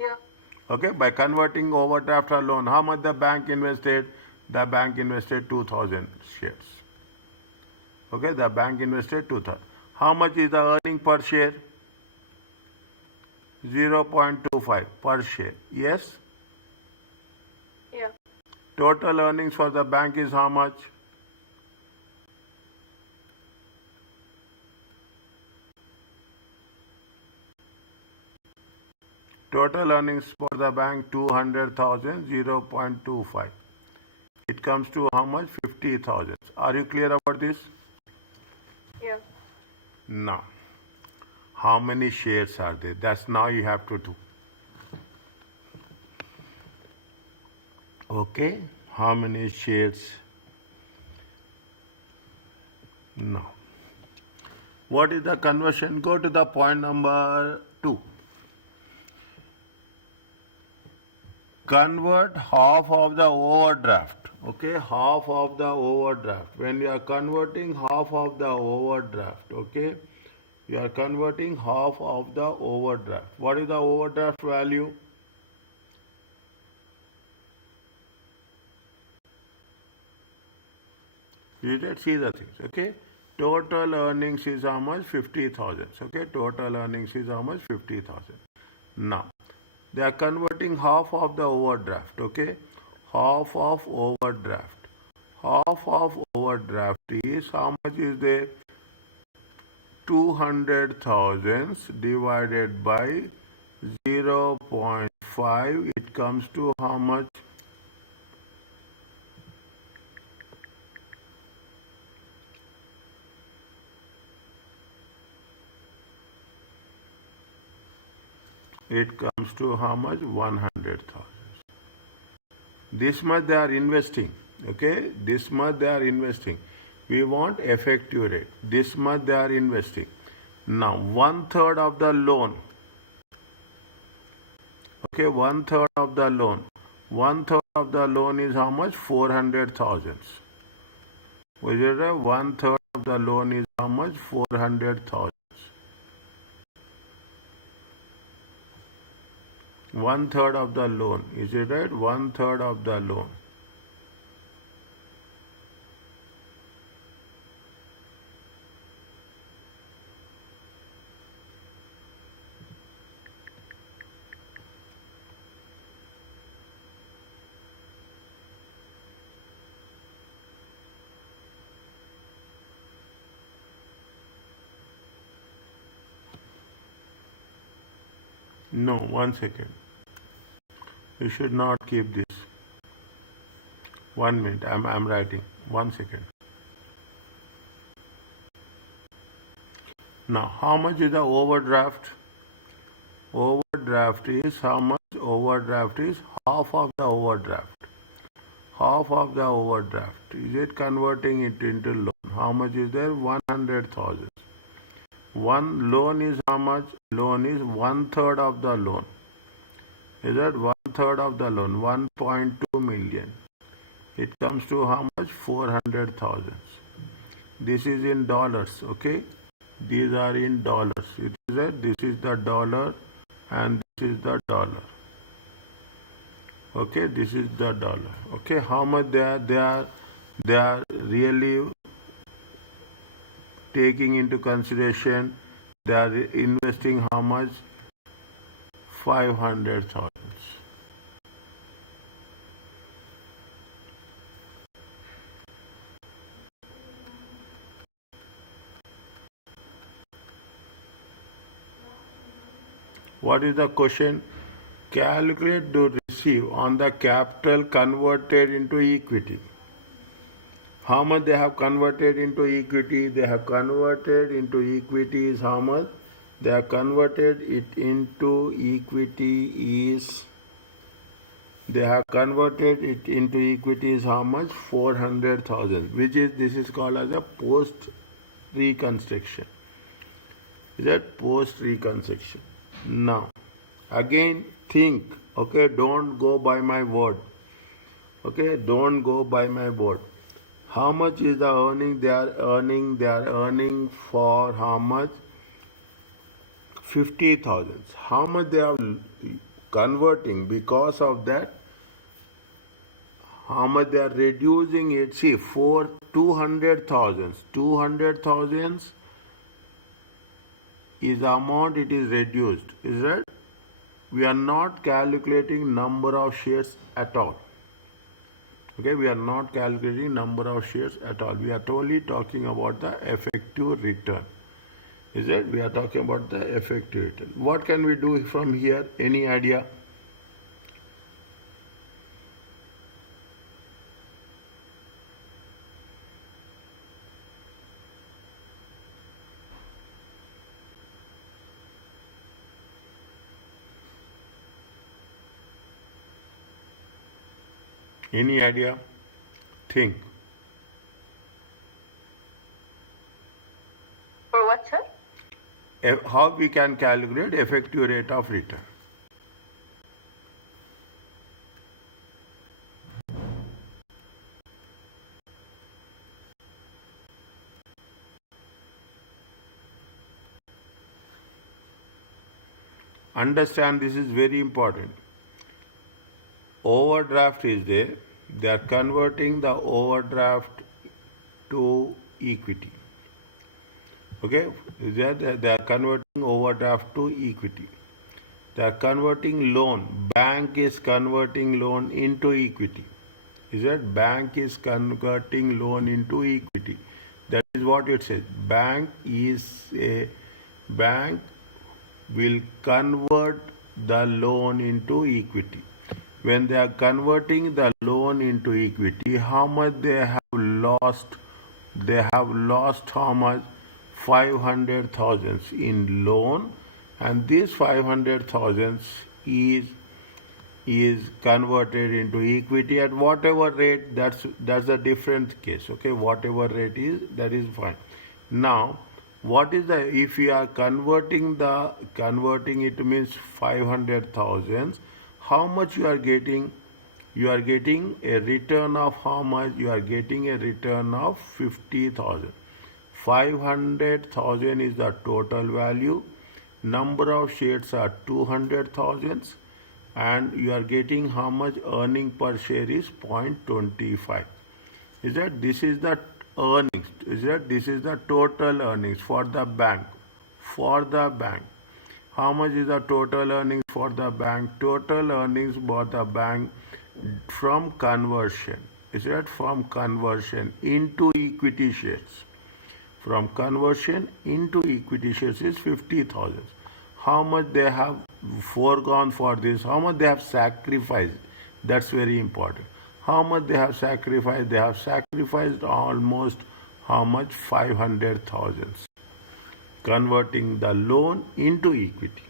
Yeah. Okay, by converting overdraft and loan, how much the bank invested? The bank invested 2,000 shares. Okay, the bank invested 2,000. How much is the earning per share? 0.25 per share. Yes? Yeah. Total earnings for the bank is how much? Total earnings for the bank 200,000, 0.25. It comes to how much? 50,000. Are you clear about this? Yeah. Now, how many shares are there? That's now you have to do. Okay, how many shares? Now, what is the conversion? Go to the point number 2. Convert half of the overdraft. Okay, half of the overdraft. When you are converting half of the overdraft, okay, you are converting half of the overdraft. What is the overdraft value? You did see the things, okay? Total earnings is how much? 50,000. Okay, total earnings is how much? 50,000. Now, they are converting half of the overdraft, okay? Half of overdraft. Half of overdraft is how much is there? 200,000 divided by 0.5. It comes to how much? it comes to how much? 100,000. This much they are investing. Okay, this much they are investing. We want effective rate. This much they are investing. Now, 1/3 of the loan. Okay, 1/3 of the loan. 1/3 of the loan is how much? 400,000. Which is 1/3 of the loan is how much? 400,000. 1/3 of the loan. Is it right? 1/3 of the loan. No, 1 second. You should not keep this. 1 minute. I'm writing. 1 second. Now, how much is the overdraft? Overdraft is how much? Overdraft is half of the overdraft. Half of the overdraft. Is it converting it into loan? How much is there? 100,000. One loan is how much? Loan is 1/3 of the loan. Is that 1/3 of the loan? 1.2 million. It comes to how much? 400,000. This is in dollars, okay? These are in dollars. It is that this is the dollar and this is the dollar. Okay, this is the dollar. Okay, how much they are really taking into consideration? They are investing how much? 500,000. What is the question? Calculate to receive on the capital converted into equity. How much they have converted into equity? They have converted into equity is how much? They have converted it into equity is, they have converted it into equity is how much? 400,000, which is, this is called as a post reconstruction. Is that post reconstruction? Now, again think, okay, don't go by my word. Okay, don't go by my word. How much is the earning they are earning? They are earning for how much? 50,000. How much they are converting because of that? How much they are reducing it? See, for 200,000. 200,000 is the amount it is reduced. Is that? We are not calculating number of shares at all. Okay, we are not calculating number of shares at all. We are only talking about the effective return. Is it? We are talking about the effective return. What can we do from here? Any idea? Any idea? Think. For what, sir? How we can calculate effective rate of return? Understand, this is very important. Overdraft is there. They are converting the overdraft to equity. Okay, they are converting overdraft to equity. They are converting loan. Bank is converting loan into equity. Is that? Bank is converting loan into equity. That is what it says. Bank will convert the loan into equity. When they are converting the loan into equity, how much they have lost? They have lost how much? 500,000 in loan. and this 500,000 is converted into equity at whatever rate. That's a different case. Okay, whatever rate is, that is fine. Now, what is the, if you are converting it means 500,000, how much you are getting? You are getting a return of how much? You are getting a return of 50,000. 500,000 is the total value. Number of shares are 200,000, and you are getting how much? Earning per share is 0.25. Is that this is the earnings? Is that this is the total earnings for the bank? For the bank, how much is the total earnings for the bank? Total earnings for the bank from conversion. Is that from conversion into equity shares? From conversion into equity shares is 50,000. How much they have foregone for this? How much they have sacrificed? That's very important. How much they have sacrificed? They have sacrificed almost how much? 500,000. Converting the loan into equity.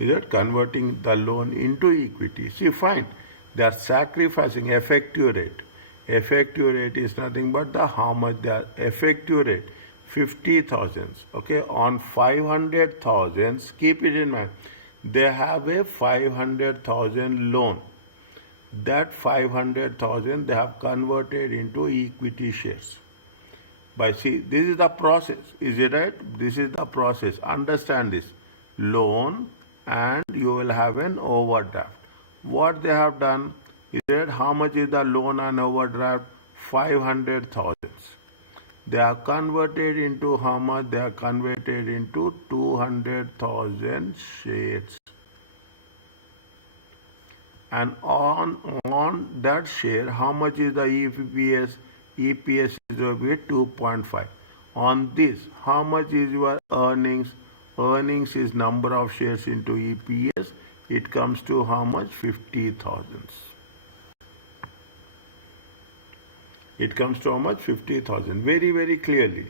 Is that converting the loan into equity? See, fine. They are sacrificing effective rate. Effective rate is nothing but the how much they are effective rate. 50,000. Okay, on 500,000, keep it in mind. They have a 500,000 loan. That 500,000 they have converted into equity shares. By see, this is the process. Is it right? This is the process. Understand this. Loan, and you will have an overdraft. What they have done is that how much is the loan and overdraft? 500,000. They are converted into how much? They are converted into 200,000 shares. And on that share, how much is the EPS? EPS is going to be 2.5. On this, how much is your earnings? Earnings is number of shares into EPS. It comes to how much? 50,000. It comes to how much? 50,000. Very, very clearly.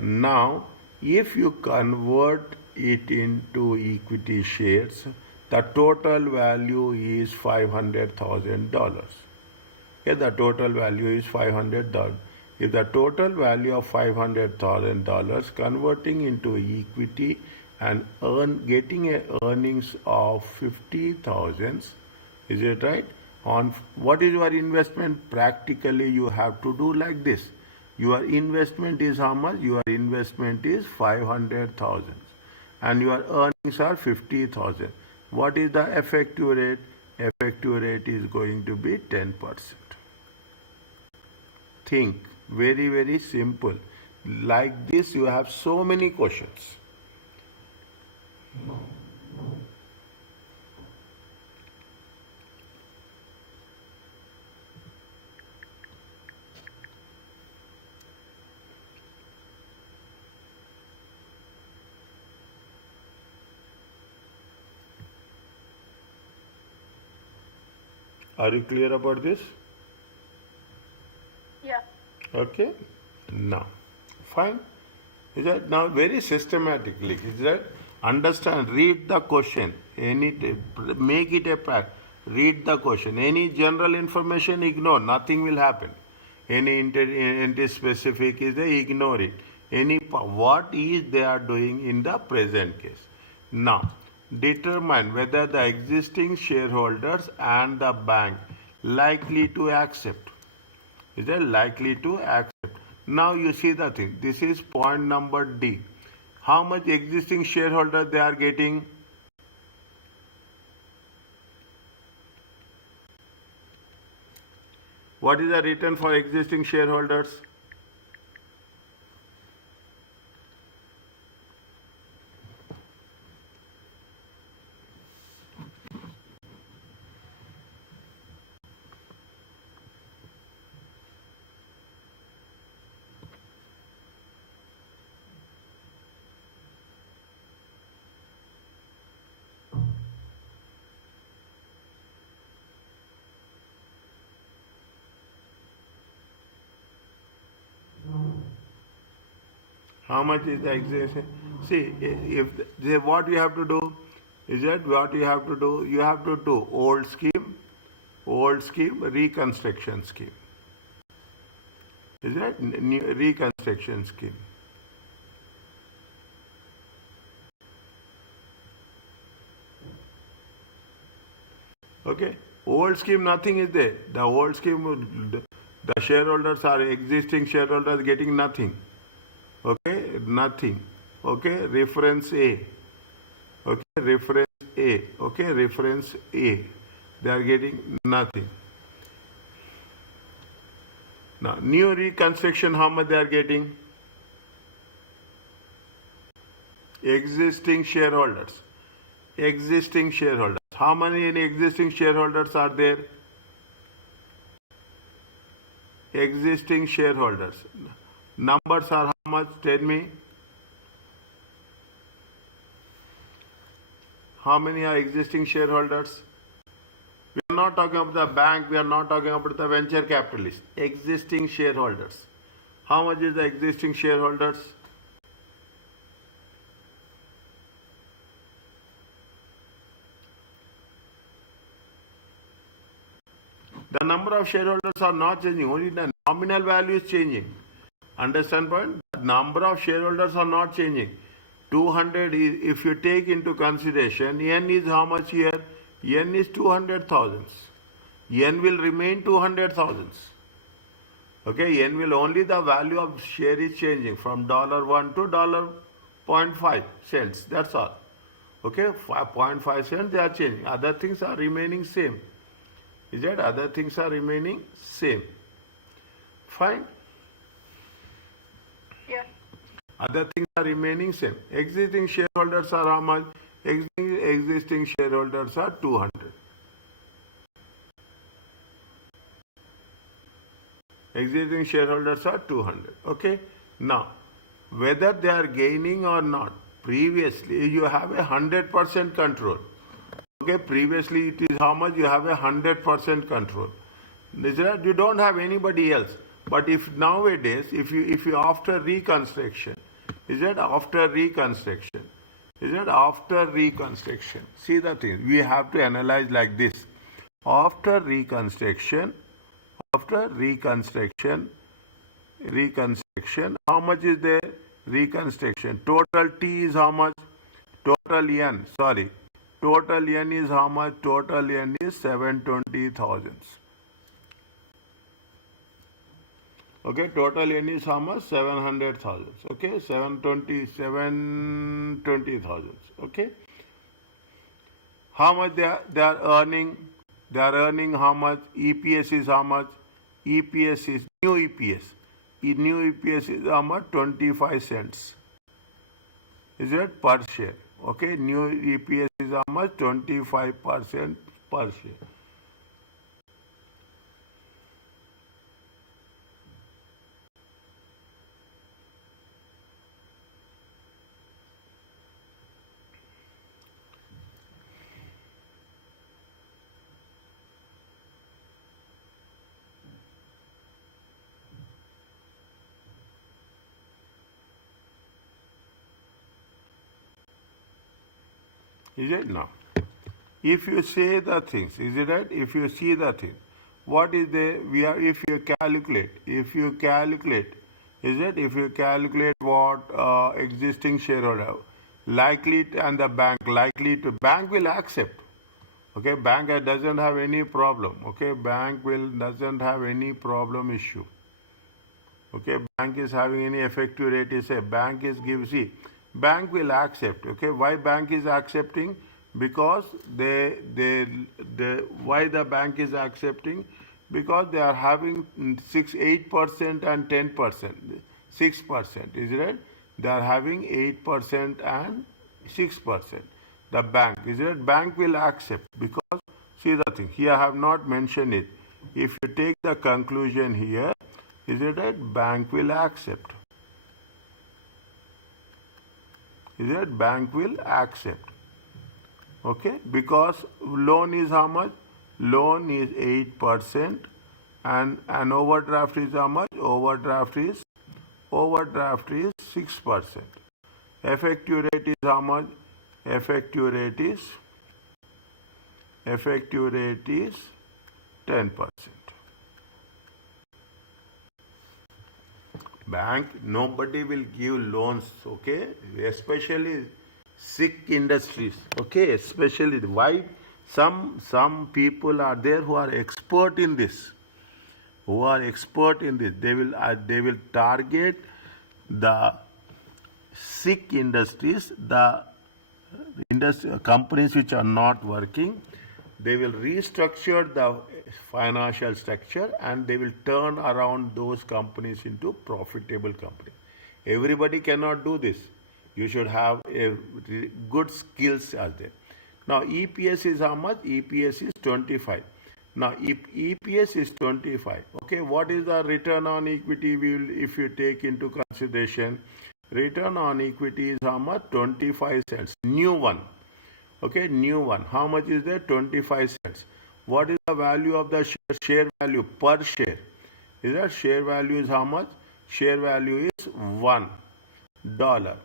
Now, if you convert it into equity shares, the total value is $500,000. Yeah, the total value is $500,000. If the total value of $500,000 converting into equity and getting a earnings of 50,000, is it right? On what is your investment? Practically, you have to do like this. Your investment is how much? Your investment is 500,000, and your earnings are 50,000. What is the effective rate? Effective rate is going to be 10%. Think, very, very simple. Like this, you have so many questions. Are you clear about this? Yeah. Okay. Now, fine. Is that now very systematically? Is that understand? Read the question. Make it a pack. Read the question. Any general information, ignore. Nothing will happen. Any specific is they ignore it. What is they are doing in the present case. Now, determine whether the existing shareholders and the bank likely to accept. Is they likely to accept? Now you see the thing. This is point number D. How much existing shareholder they are getting? What is the return for existing shareholders? How much is the existing? See, what you have to do, is that what you have to do? You have to do old scheme, reconstruction scheme. Is that new reconstruction scheme? Okay, old scheme, nothing is there. The old scheme, the shareholders are existing shareholders getting nothing. Okay, nothing. Okay, reference A. Okay, reference A. Okay, reference A. They are getting nothing. Now, new reconstruction, how much they are getting? Existing shareholders. Existing shareholders. How many existing shareholders are there? Existing shareholders. Numbers are how much? Tell me. How many are existing shareholders? We are not talking about the bank, we are not talking about the venture capitalists. Existing shareholders. How much is the existing shareholders? The number of shareholders are not changing, only the nominal value is changing. Understand point? The number of shareholders are not changing. 200 is, if you take into consideration, N is how much here? N is 200,000. N will remain 200,000. Okay, N will only the value of share is changing from $1 to $0.5 cents. That's all. Okay, 0.5 cents they are changing. Other things are remaining same. Is that other things are remaining same? Fine. Yes. Other things are remaining same. Existing shareholders are how much? Existing shareholders are 200. Existing shareholders are 200. Okay. Now, whether they are gaining or not, previously you have 100% control. Okay. Previously it is how much? You have 100% control. You don't have anybody else. But if nowadays, if you after reconstruction, is that after reconstruction? Is that after reconstruction? See the thing, we have to analyze like this. After reconstruction, how much is there? Reconstruction. Total T is how much? Total N, sorry. Total N is how much? Total N is 720,000. Okay, total N is how much? 700,000. Okay, 720,000. Okay. How much they are earning? They are earning how much? EPS is how much? EPS is new EPS. New EPS is how much? 25 cents. Is it per share? Okay, new EPS is how much? 25% per share. Is it now? If you say the things, is it right? If you see the thing, what is there? We are, if you calculate, is it? If you calculate what existing shareholder, likely and the bank, bank will accept. Okay, bank doesn't have any problem. Okay, bank doesn't have any problem issue. Okay, bank is having any effective rate is a bank is gives see. Bank will accept. Okay, why bank is accepting? Because why the bank is accepting? Because they are having 8% and 10%, 6%. Is it right? They are having 8% and 6%. The bank, is it? Bank will accept because see the thing here. I have not mentioned it. If you take the conclusion here, is it right? Bank will accept. Is it? Bank will accept. Okay, because loan is how much? Loan is 8% and an overdraft is how much? Overdraft is overdraft is 6%. Effective rate is how much? Effective rate is 10%. Bank, nobody will give loans, okay? Especially sick industries, okay? Especially why some people are there who are expert in this, They will target the sick industries, the companies which are not working. They will restructure the financial structure and they will turn around those companies into profitable companies. Everybody cannot do this. You should have good skills as there. Now EPS is how much? EPS is 25. Now if EPS is 25, okay, what is the return on equity if you take into consideration? Return on equity is how much? 25 cents. New one. Okay, new one. How much is there? 25 cents. What is the value of the share? Share value per share. Is that share value is how much? Share value is $1. How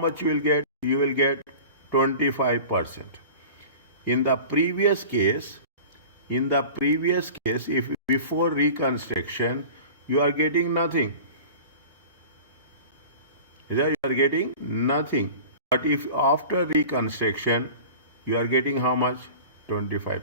much you will get? You will get 25%. In the previous case, if before reconstruction, you are getting nothing. You are getting nothing. But if after reconstruction, you are getting how much? 25%.